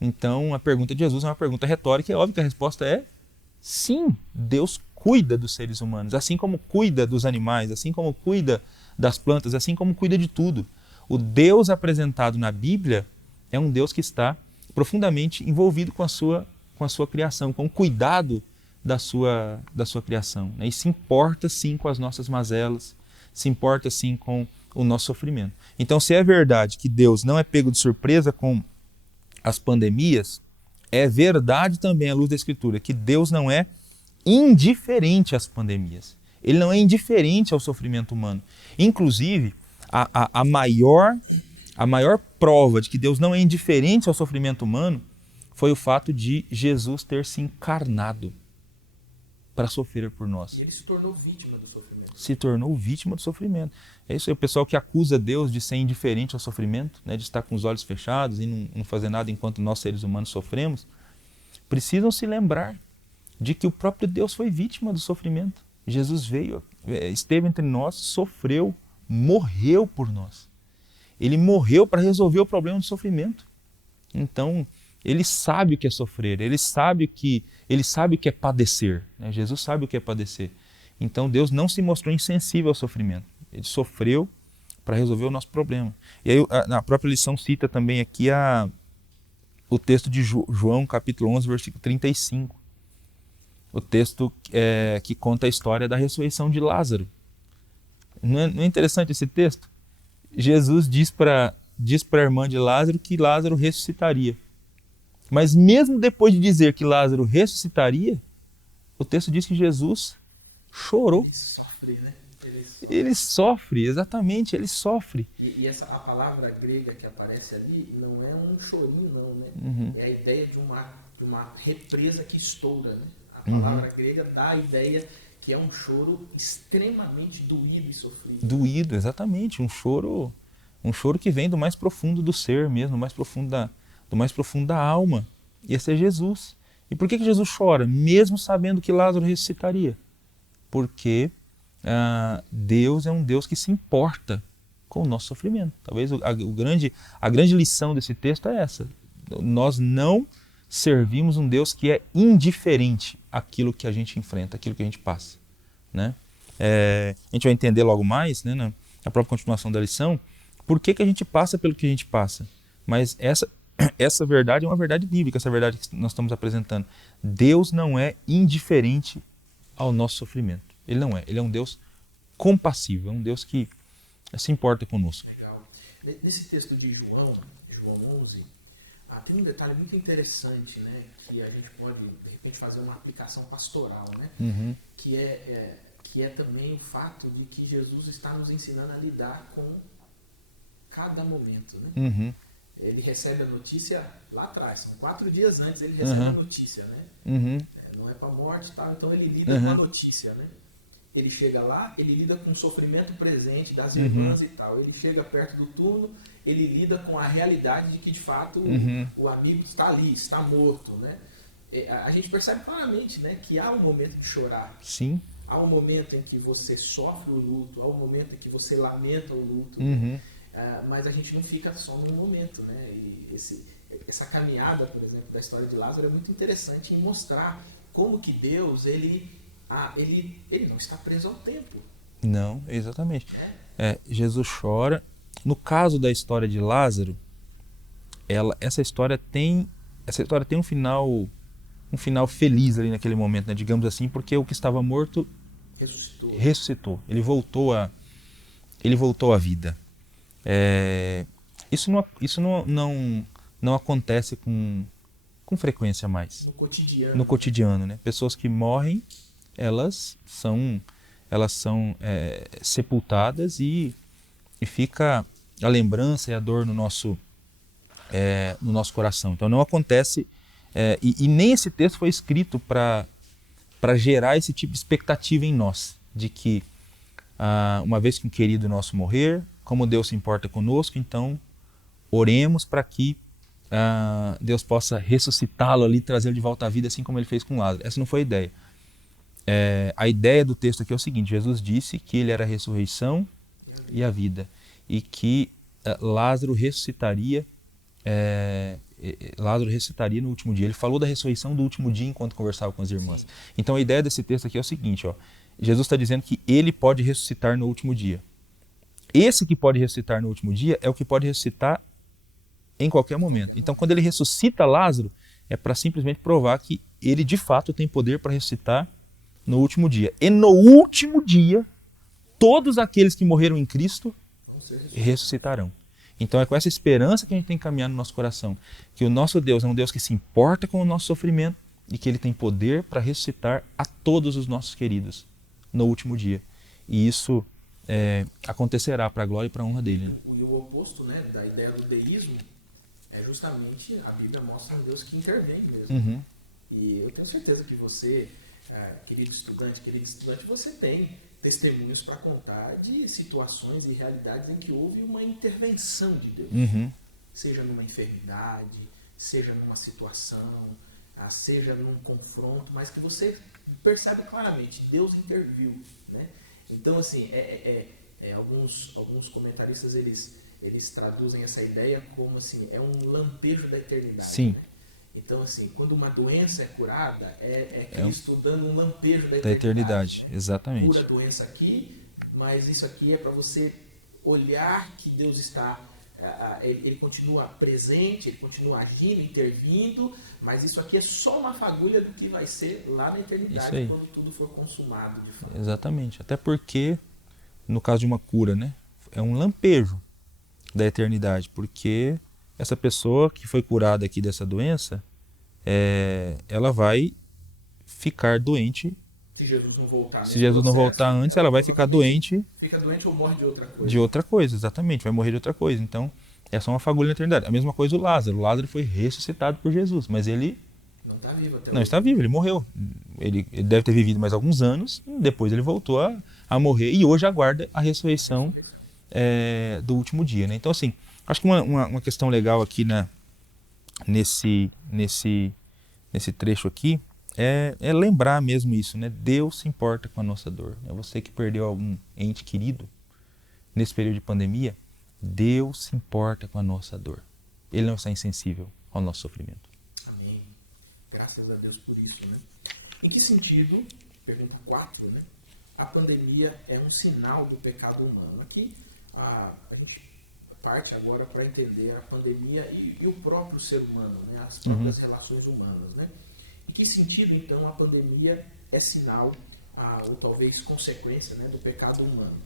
Então, a pergunta de Jesus é uma pergunta retórica, e é óbvio que a resposta é sim, Deus cuida dos seres humanos, assim como cuida dos animais, assim como cuida das plantas, assim como cuida de tudo. O Deus apresentado na Bíblia é um Deus que está profundamente envolvido com a sua criação, com o cuidado da sua criação, né? E se importa sim com as nossas mazelas, se importa sim com o nosso sofrimento. Então, se é verdade que Deus não é pego de surpresa com as pandemias, é verdade também, à luz da Escritura, que Deus não é indiferente às pandemias. Ele não é indiferente ao sofrimento humano. Inclusive, a maior prova de que Deus não é indiferente ao sofrimento humano foi o fato de Jesus ter se encarnado para sofrer por nós. E ele se tornou vítima do sofrimento. Se tornou vítima do sofrimento. É isso aí, o pessoal que acusa Deus de ser indiferente ao sofrimento, né, de estar com os olhos fechados e não fazer nada enquanto nós, seres humanos, sofremos, precisam se lembrar de que o próprio Deus foi vítima do sofrimento. Jesus veio, esteve entre nós, sofreu, morreu por nós. Ele morreu para resolver o problema do sofrimento. Então, ele sabe o que é sofrer, ele sabe o que é padecer, né? Jesus sabe o que é padecer. Então, Deus não se mostrou insensível ao sofrimento. Ele sofreu para resolver o nosso problema. E aí, na própria lição cita também aqui o texto de João, capítulo 11, versículo 35. O texto que conta a história da ressurreição de Lázaro. Não é interessante esse texto? Jesus diz para a irmã de Lázaro que Lázaro ressuscitaria. Mas mesmo depois de dizer que Lázaro ressuscitaria, o texto diz que Jesus chorou. Ele sofre, né? Ele sofre, exatamente, ele sofre. E a palavra grega que aparece ali não é um chorinho, não, né? Uhum. É a ideia de uma represa que estoura, né? A palavra grega dá a ideia que é um choro extremamente doído e sofrido. Doído, né? Exatamente. Um choro que vem do mais profundo do ser mesmo, do mais profundo da alma. E esse é Jesus. E por que Jesus chora? Mesmo sabendo que Lázaro ressuscitaria. Porque Deus é um Deus que se importa com o nosso sofrimento. Talvez a grande lição desse texto é essa. Nós não servimos um Deus que é indiferente àquilo que a gente enfrenta, àquilo que a gente passa, né? A gente vai entender logo mais, né, na própria continuação da lição, por que a gente passa pelo que a gente passa. Mas essa verdade é uma verdade bíblica, essa verdade que nós estamos apresentando. Deus não é indiferente ao nosso sofrimento. Ele não é. Ele é um Deus compassivo, é um Deus que se importa conosco. Legal. Nesse texto de João 11, tem um detalhe muito interessante, né, que a gente pode, de repente, fazer uma aplicação pastoral, né, que é também o fato de que Jesus está nos ensinando a lidar com cada momento, né? Ele recebe a notícia lá atrás, são 4 dias antes ele recebe a notícia, né? Não é para morte e tal, então ele lida com a notícia, né? Ele chega lá, ele lida com o sofrimento presente das irmãs e tal. Ele chega perto do túmulo, ele lida com a realidade de que, de fato, o amigo está ali, está morto, né? A gente percebe claramente, né, que há um momento de chorar. Sim. Há um momento em que você sofre o luto, há um momento em que você lamenta o luto, né? Mas a gente não fica só num momento, né? E essa caminhada, por exemplo, da história de Lázaro é muito interessante em mostrar como que Deus, ele não está preso ao tempo. Não, exatamente. Né? Jesus chora. No caso da história de Lázaro, essa história tem um final feliz ali naquele momento, né? Digamos assim, porque o que estava morto ressuscitou. Ele voltou à vida. Isso não acontece com frequência mais. No cotidiano. No cotidiano, né? Pessoas que morrem, elas são sepultadas e fica a lembrança e a dor no nosso coração. Então não acontece, e nem esse texto foi escrito para gerar esse tipo de expectativa em nós, de que uma vez que um querido nosso morrer, como Deus se importa conosco, então oremos para que Deus possa ressuscitá-lo ali, trazê-lo de volta à vida, assim como ele fez com Lázaro. Essa não foi a ideia. A ideia do texto aqui é o seguinte: Jesus disse que ele era a ressurreição e a vida, e que Lázaro ressuscitaria no último dia. Ele falou da ressurreição do último dia enquanto conversava com as irmãs. Sim. Então a ideia desse texto aqui é o seguinte, Jesus está dizendo que ele pode ressuscitar no último dia. Esse que pode ressuscitar no último dia é o que pode ressuscitar em qualquer momento. Então quando ele ressuscita Lázaro, é para simplesmente provar que ele de fato tem poder para ressuscitar no último dia. E no último dia, todos aqueles que morreram em Cristo vão ser ressuscitarão. Então é com essa esperança que a gente tem que caminhar no nosso coração, que o nosso Deus é um Deus que se importa com o nosso sofrimento e que ele tem poder para ressuscitar a todos os nossos queridos no último dia. E isso acontecerá para a glória e para a honra dele. E o oposto, né, da ideia do deísmo é justamente, a Bíblia mostra um Deus que intervém mesmo. E eu tenho certeza que você, querido estudante, você tem testemunhos para contar de situações e realidades em que houve uma intervenção de Deus. Seja numa enfermidade, seja numa situação, seja num confronto, mas que você percebe claramente, Deus interviu, né? Então, assim, alguns comentaristas, eles traduzem essa ideia como, assim, é um lampejo da eternidade. Sim. Né? Então, assim, quando uma doença é curada, é Cristo dando um lampejo da eternidade. Né? Exatamente. Cura a doença aqui, mas isso aqui é para você olhar que Deus está... Ele continua presente, ele continua agindo, intervindo, mas isso aqui é só uma fagulha do que vai ser lá na eternidade, quando tudo for consumado de fato. Exatamente. Né? Até porque, no caso de uma cura, né, é um lampejo da eternidade, porque essa pessoa que foi curada aqui dessa doença, ela vai ficar doente. Se Jesus não voltar nesse processo, não voltar antes, ela vai ficar doente. Fica doente ou morre de outra coisa. De outra coisa, exatamente. Vai morrer de outra coisa. Então, é só uma fagulha na eternidade. A mesma coisa o Lázaro. O Lázaro foi ressuscitado por Jesus, mas ele... não está vivo até hoje. Não está vivo, ele morreu. Ele deve ter vivido mais alguns anos, depois ele voltou a morrer e hoje aguarda a ressurreição. Do último dia. Né? Então, assim, acho que uma questão legal aqui nesse trecho aqui é lembrar mesmo isso, né? Deus se importa com a nossa dor. É você que perdeu algum ente querido nesse período de pandemia, Deus se importa com a nossa dor. Ele não está insensível ao nosso sofrimento. Amém. Graças a Deus por isso, né? Em que sentido, pergunta 4, né? A pandemia é um sinal do pecado humano. Aqui a gente parte agora para entender a pandemia e o próprio ser humano, né? As próprias relações humanas, né? Em que sentido, então, a pandemia é sinal, ou talvez consequência, né, do pecado humano?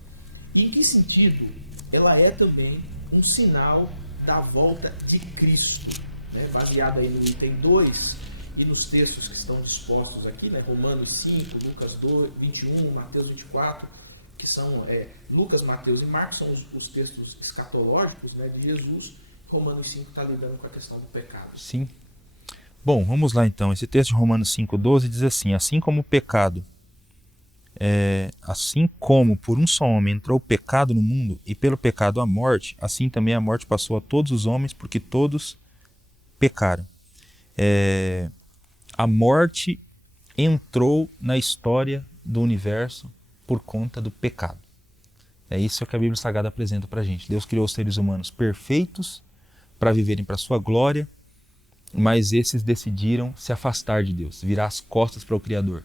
E em que sentido ela é também um sinal da volta de Cristo? né, baseada aí no item 2 e nos textos que estão dispostos aqui, né, Romanos 5, Lucas 21, Mateus 24, que são Lucas, Mateus e Marcos, são os textos escatológicos, né, de Jesus. Romanos 5 está lidando com a questão do pecado. Sim. Bom, vamos lá então. Esse texto de Romanos 5,12 diz assim: assim como o pecado, assim como por um só homem entrou o pecado no mundo, e pelo pecado a morte, assim também a morte passou a todos os homens, porque todos pecaram. A morte entrou na história do universo por conta do pecado. É isso que a Bíblia Sagrada apresenta para a gente. Deus criou os seres humanos perfeitos para viverem para a sua glória, mas esses decidiram se afastar de Deus, virar as costas para o Criador.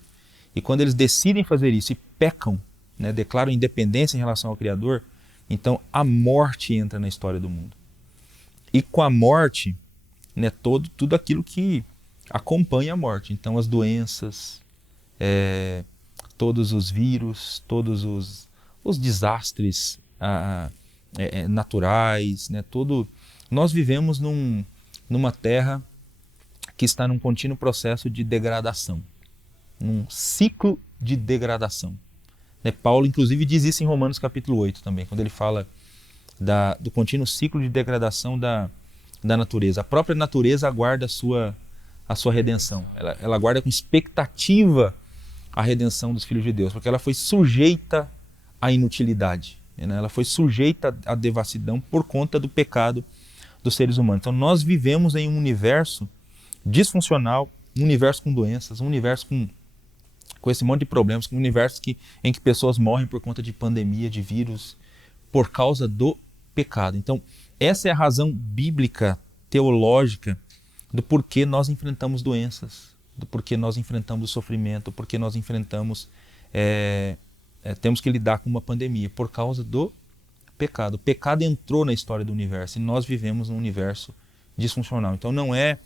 E quando eles decidem fazer isso e pecam, né, declaram independência em relação ao Criador, então a morte entra na história do mundo. E com a morte, né, tudo aquilo que acompanha a morte. Então as doenças, todos os vírus, todos os desastres naturais, né, nós vivemos numa terra que está num contínuo processo de degradação, num ciclo de degradação. Paulo, inclusive, diz isso em Romanos capítulo 8 também, quando ele fala do contínuo ciclo de degradação da natureza. A própria natureza aguarda a sua redenção. Ela aguarda com expectativa a redenção dos filhos de Deus, porque ela foi sujeita à inutilidade, né? Ela foi sujeita à devassidão por conta do pecado dos seres humanos. Então nós vivemos em um universo disfuncional, um universo com doenças, um universo com esse monte de problemas, um universo em que pessoas morrem por conta de pandemia, de vírus, por causa do pecado. Então essa é a razão bíblica, teológica, do porquê nós enfrentamos doenças, do porquê nós enfrentamos o sofrimento, do porquê nós enfrentamos, temos que lidar com uma pandemia, por causa do pecado. O pecado entrou na história do universo e nós vivemos num universo disfuncional. Então não é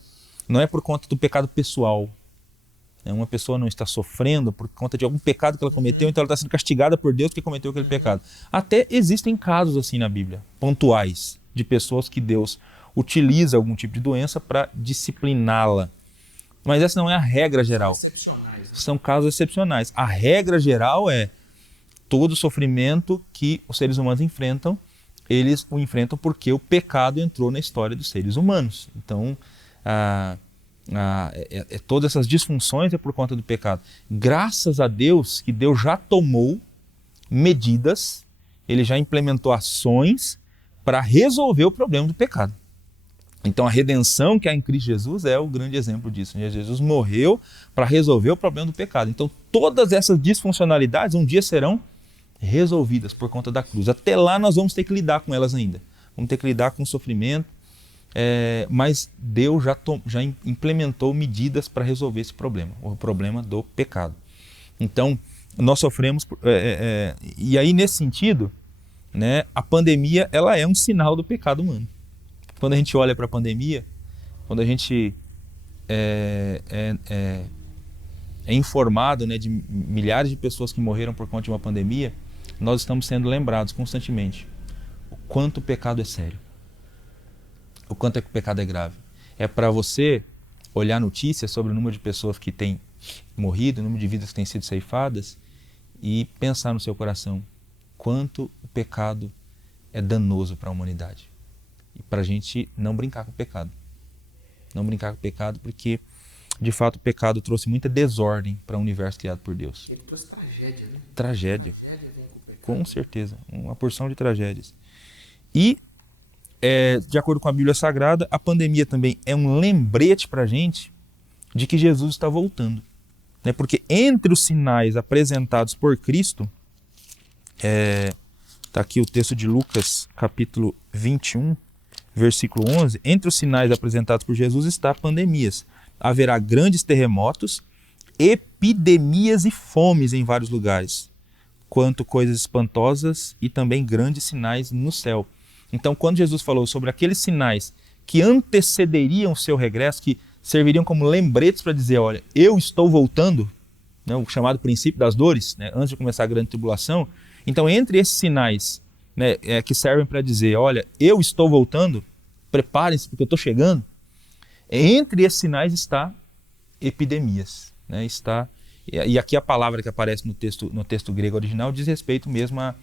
por conta do pecado pessoal. Uma pessoa não está sofrendo por conta de algum pecado que ela cometeu, então ela está sendo castigada por Deus porque cometeu aquele pecado. Até existem casos assim na Bíblia, pontuais, de pessoas que Deus utiliza algum tipo de doença para discipliná-la. Mas essa não é a regra geral. São excepcionais, né? São casos excepcionais. A regra geral é todo sofrimento que os seres humanos enfrentam, eles o enfrentam porque o pecado entrou na história dos seres humanos. Então, todas essas disfunções é por conta do pecado. Graças a Deus que Deus já tomou medidas, Ele já implementou ações para resolver o problema do pecado. Então a redenção que há em Cristo Jesus é o grande exemplo disso. Jesus morreu para resolver o problema do pecado. Então todas essas disfuncionalidades um dia serão resolvidas por conta da cruz. Até lá nós vamos ter que lidar com elas ainda. Vamos ter que lidar com o sofrimento, mas Deus já implementou medidas para resolver esse problema, o problema do pecado. Então nós sofremos, e aí nesse sentido, né, a pandemia ela é um sinal do pecado humano. Quando a gente olha para a pandemia, quando a gente é informado, né, de milhares de pessoas que morreram por conta de uma pandemia, nós estamos sendo lembrados constantemente o quanto o pecado é sério, o quanto é que o pecado é grave. É para você olhar notícias sobre o número de pessoas que têm morrido, o número de vidas que têm sido ceifadas e pensar no seu coração quanto o pecado é danoso para a humanidade. E para a gente não brincar com o pecado. Não brincar com o pecado porque, de fato, o pecado trouxe muita desordem para o universo criado por Deus. Ele trouxe tragédia, né? Tragédia. A tragédia vem com o pecado. Com certeza. Uma porção de tragédias. E, de acordo com a Bíblia Sagrada, a pandemia também é um lembrete para a gente de que Jesus está voltando. Né? Porque entre os sinais apresentados por Cristo, está aqui o texto de Lucas, capítulo 21, versículo 11, entre os sinais apresentados por Jesus está pandemias. Haverá grandes terremotos, epidemias e fomes em vários lugares, quanto coisas espantosas e também grandes sinais no céu. Então, quando Jesus falou sobre aqueles sinais que antecederiam o seu regresso, que serviriam como lembretes para dizer, olha, eu estou voltando, né, o chamado princípio das dores, né, antes de começar a grande tribulação. Então, entre esses sinais, né, que servem para dizer, olha, eu estou voltando, preparem-se porque eu estou chegando, Entre esses sinais está epidemias, né? E aqui a palavra que aparece no texto grego original diz respeito mesmo a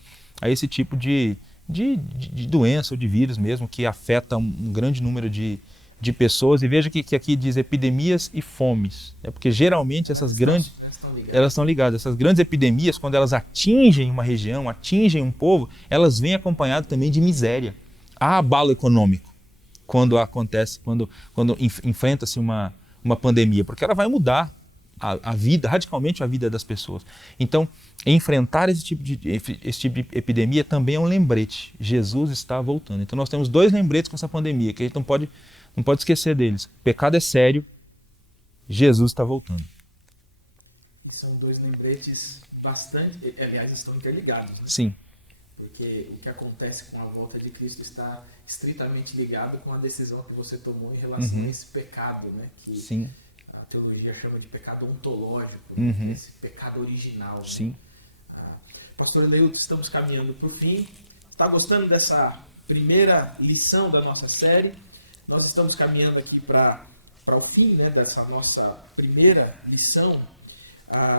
esse tipo de doença ou de vírus mesmo que afeta um grande número de pessoas. E veja que aqui diz epidemias e fomes, porque geralmente elas estão ligadas. Essas grandes epidemias, quando elas atingem uma região, atingem um povo, elas vêm acompanhadas também de miséria. Há abalo econômico quando enfrenta-se uma pandemia, porque ela vai mudar a vida, radicalmente a vida das pessoas. Então, enfrentar esse tipo de epidemia também é um lembrete. Jesus está voltando. Então, nós temos 2 lembretes com essa pandemia, que a gente não pode esquecer deles. O pecado é sério, Jesus está voltando. E são 2 lembretes bastante, aliás, estão interligados, né? Sim. Porque o que acontece com a volta de Cristo está estritamente ligado com a decisão que você tomou em relação a esse pecado, né? Que Sim. A teologia chama de pecado ontológico, né? Que é esse pecado original, né? Sim. Pastor Eleilton, estamos caminhando para o fim. Está gostando dessa primeira lição da nossa série? Nós estamos caminhando aqui para o fim, né, dessa nossa primeira lição.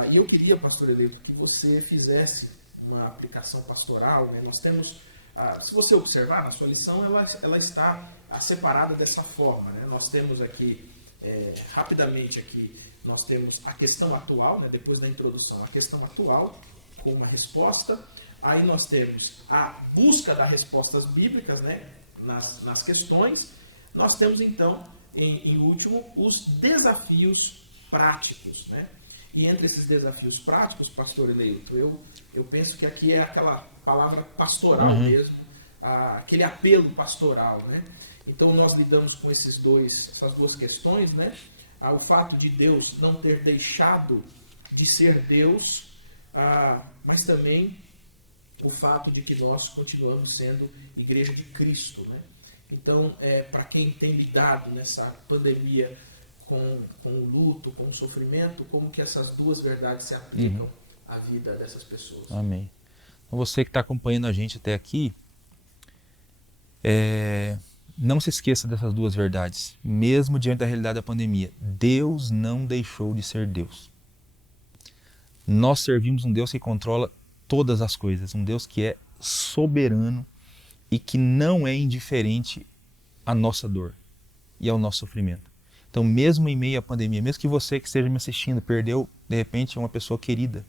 E eu queria, pastor Eleilton, que você fizesse uma aplicação pastoral, né? Nós temos, se você observar na sua lição, ela está separada dessa forma, né? Nós temos aqui, rapidamente aqui, nós temos a questão atual, né? Depois da introdução, a questão atual com uma resposta. Aí nós temos a busca das respostas bíblicas, né? nas questões. Nós temos, então, em último, os desafios práticos, né? E entre esses desafios práticos, pastor Eleilton, eu penso que aqui é aquela palavra pastoral mesmo, aquele apelo pastoral, né? Então nós lidamos com essas 2 questões, né? O fato de Deus não ter deixado de ser Deus, mas também o fato de que nós continuamos sendo igreja de Cristo, né? Então, para quem tem lidado nessa pandemia com o luto, com o sofrimento, como que essas 2 verdades se aplicam à vida dessas pessoas? Amém. Então, você que está acompanhando a gente até aqui, não se esqueça dessas 2 verdades. Mesmo diante da realidade da pandemia, Deus não deixou de ser Deus. Nós servimos um Deus que controla todas as coisas, um Deus que é soberano e que não é indiferente à nossa dor e ao nosso sofrimento. Então, mesmo em meio à pandemia, mesmo que você que esteja me assistindo perdeu, de repente, uma pessoa querida,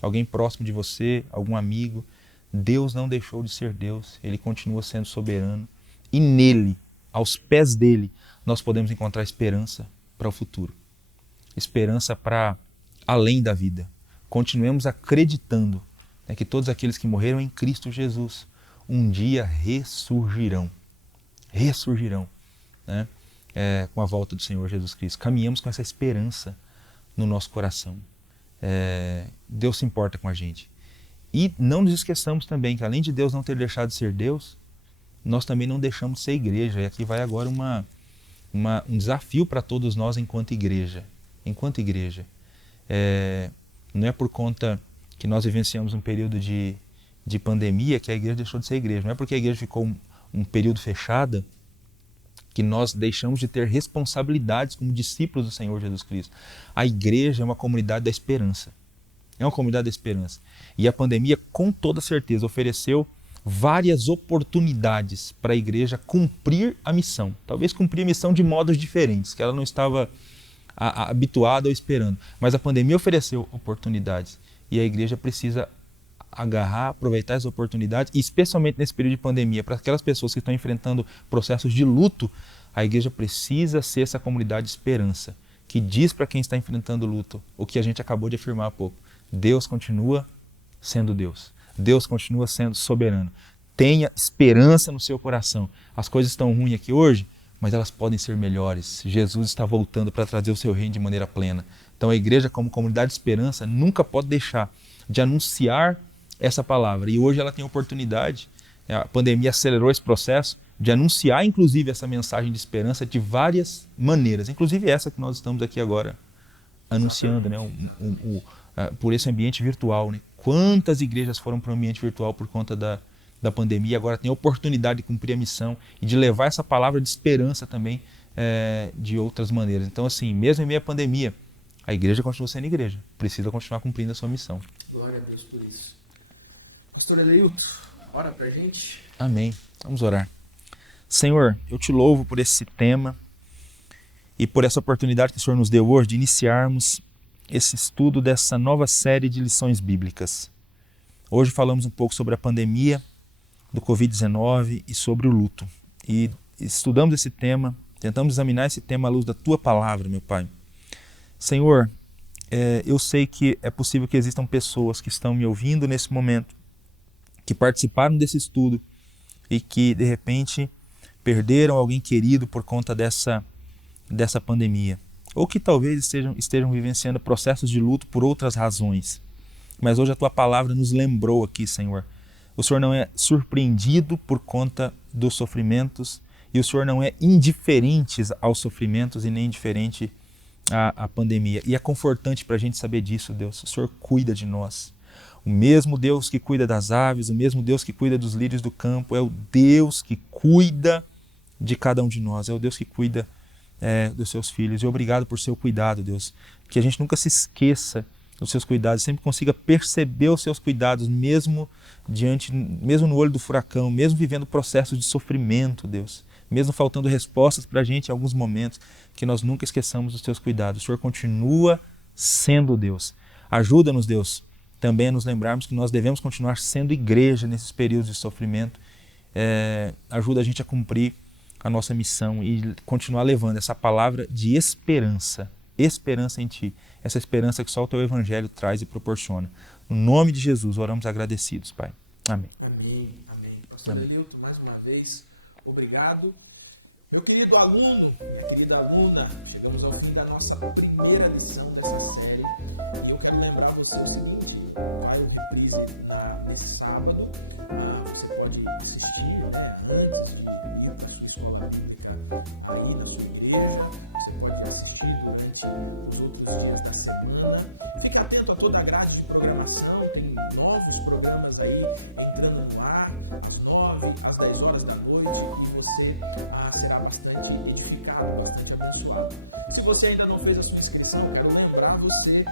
alguém próximo de você, algum amigo, Deus não deixou de ser Deus, Ele continua sendo soberano. E nele, aos pés dele, nós podemos encontrar esperança para o futuro. Esperança para além da vida. Continuemos acreditando, né, que todos aqueles que morreram em Cristo Jesus um dia ressurgirão. Ressurgirão, né? Com a volta do Senhor Jesus Cristo. Caminhamos com essa esperança no nosso coração. Deus se importa com a gente. E não nos esqueçamos também que, além de Deus não ter deixado de ser Deus, nós também não deixamos de ser igreja. E aqui vai agora um desafio para todos nós enquanto igreja. Enquanto igreja. Não é por conta que nós vivenciamos um período de pandemia que a igreja deixou de ser igreja. Não é porque a igreja ficou um período fechada que nós deixamos de ter responsabilidades como discípulos do Senhor Jesus Cristo. A igreja é uma comunidade da esperança. É uma comunidade da esperança. E a pandemia, com toda certeza, ofereceu várias oportunidades para a igreja cumprir a missão. Talvez cumprir a missão de modos diferentes, que ela não estava habituada ou esperando. Mas a pandemia ofereceu oportunidades. E a igreja precisa agarrar, aproveitar as oportunidades, e especialmente nesse período de pandemia, para aquelas pessoas que estão enfrentando processos de luto, a igreja precisa ser essa comunidade de esperança, que diz para quem está enfrentando luto o que a gente acabou de afirmar há pouco. Deus continua sendo Deus. Deus continua sendo soberano. Tenha esperança no seu coração. As coisas estão ruins aqui hoje, mas elas podem ser melhores. Jesus está voltando para trazer o seu reino de maneira plena. Então a igreja, como comunidade de esperança, nunca pode deixar de anunciar essa palavra. E hoje ela tem a oportunidade, a pandemia acelerou esse processo, de anunciar inclusive essa mensagem de esperança de várias maneiras, inclusive essa que nós estamos aqui agora anunciando, né? Por esse ambiente virtual, né? Quantas igrejas foram para o ambiente virtual por conta da pandemia, agora tem a oportunidade de cumprir a missão e de levar essa palavra de esperança também de outras maneiras. Então, assim, mesmo em meio à pandemia, a igreja continua sendo igreja, precisa continuar cumprindo a sua missão. Glória a Deus por isso. Pastor Eleilton, ora pra gente. Amém. Vamos orar. Senhor, eu te louvo por esse tema e por essa oportunidade que o Senhor nos deu hoje de iniciarmos esse estudo dessa nova série de lições bíblicas. Hoje falamos um pouco sobre a pandemia do Covid-19 e sobre o luto. E estudamos esse tema, tentamos examinar esse tema à luz da Tua Palavra, meu Pai. Senhor, eu sei que é possível que existam pessoas que estão me ouvindo nesse momento, que participaram desse estudo e que, de repente, perderam alguém querido por conta dessa pandemia. Ou que talvez estejam vivenciando processos de luto por outras razões. Mas hoje a Tua Palavra nos lembrou aqui, Senhor. O Senhor não é surpreendido por conta dos sofrimentos e o Senhor não é indiferente aos sofrimentos e nem indiferente à pandemia. E é confortante para a gente saber disso, Deus. O Senhor cuida de nós. O mesmo Deus que cuida das aves, o mesmo Deus que cuida dos lírios do campo, é o Deus que cuida de cada um de nós. É o Deus que cuida dos seus filhos. E obrigado por seu cuidado, Deus. Que a gente nunca se esqueça dos seus cuidados, sempre consiga perceber os seus cuidados, mesmo no olho do furacão, mesmo vivendo processos de sofrimento, Deus. Mesmo faltando respostas para a gente em alguns momentos, que nós nunca esqueçamos dos teus cuidados. O Senhor continua sendo Deus. Ajuda-nos, Deus, também a nos lembrarmos que nós devemos continuar sendo igreja nesses períodos de sofrimento. Ajuda a gente a cumprir a nossa missão e continuar levando essa palavra de esperança em Ti, essa esperança que só o Teu Evangelho traz e proporciona. No nome de Jesus, oramos agradecidos, Pai. Amém. Amém, amém. Pastor Eleilton, mais uma vez, obrigado. Meu querido aluno, minha querida aluna, chegamos ao fim da nossa primeira lição dessa série e eu quero lembrar você o seguinte, vai o reprise nesse sábado, você pode assistir, antes de ir para a sua escola bíblica aí na sua igreja, você pode assistir durante os outros dias da semana. Fique atento a toda a grade de programação, tem novos programas aí entrando no ar, às 9, às 10 horas da noite e você será bastante edificado, bastante abençoado. Se você ainda não fez a sua inscrição, quero lembrar você,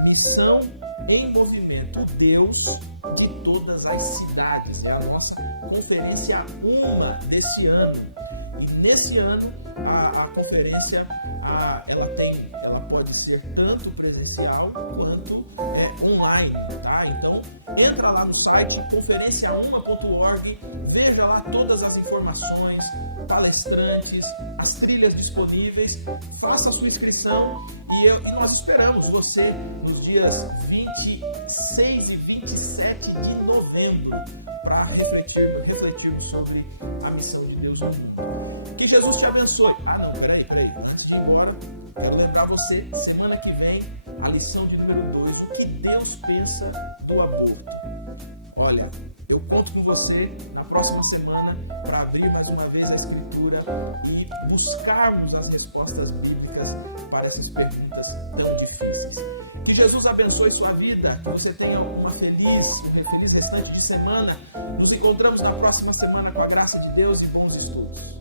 Missão em Movimento, o Deus de todas as cidades. É a nossa conferência UMA desse ano. E nesse ano, a conferência ela pode ser tanto presencial quanto online, tá? Então, entra lá no site conferenciauma.org, veja lá todas as informações, palestrantes, as trilhas disponíveis, faça a sua inscrição e nós esperamos você nos dias 26 e 27 de novembro para refletirmos sobre a missão de Deus no mundo. Que Jesus te abençoe. Peraí. Antes de ir embora, quero lembrar você, semana que vem, a lição de número 2, o que Deus pensa do aborto. Olha, eu conto com você na próxima semana para abrir mais uma vez a Escritura e buscarmos as respostas bíblicas para essas perguntas tão difíceis. Que Jesus abençoe sua vida, que você tenha um feliz restante de semana. Nos encontramos na próxima semana com a graça de Deus e bons estudos.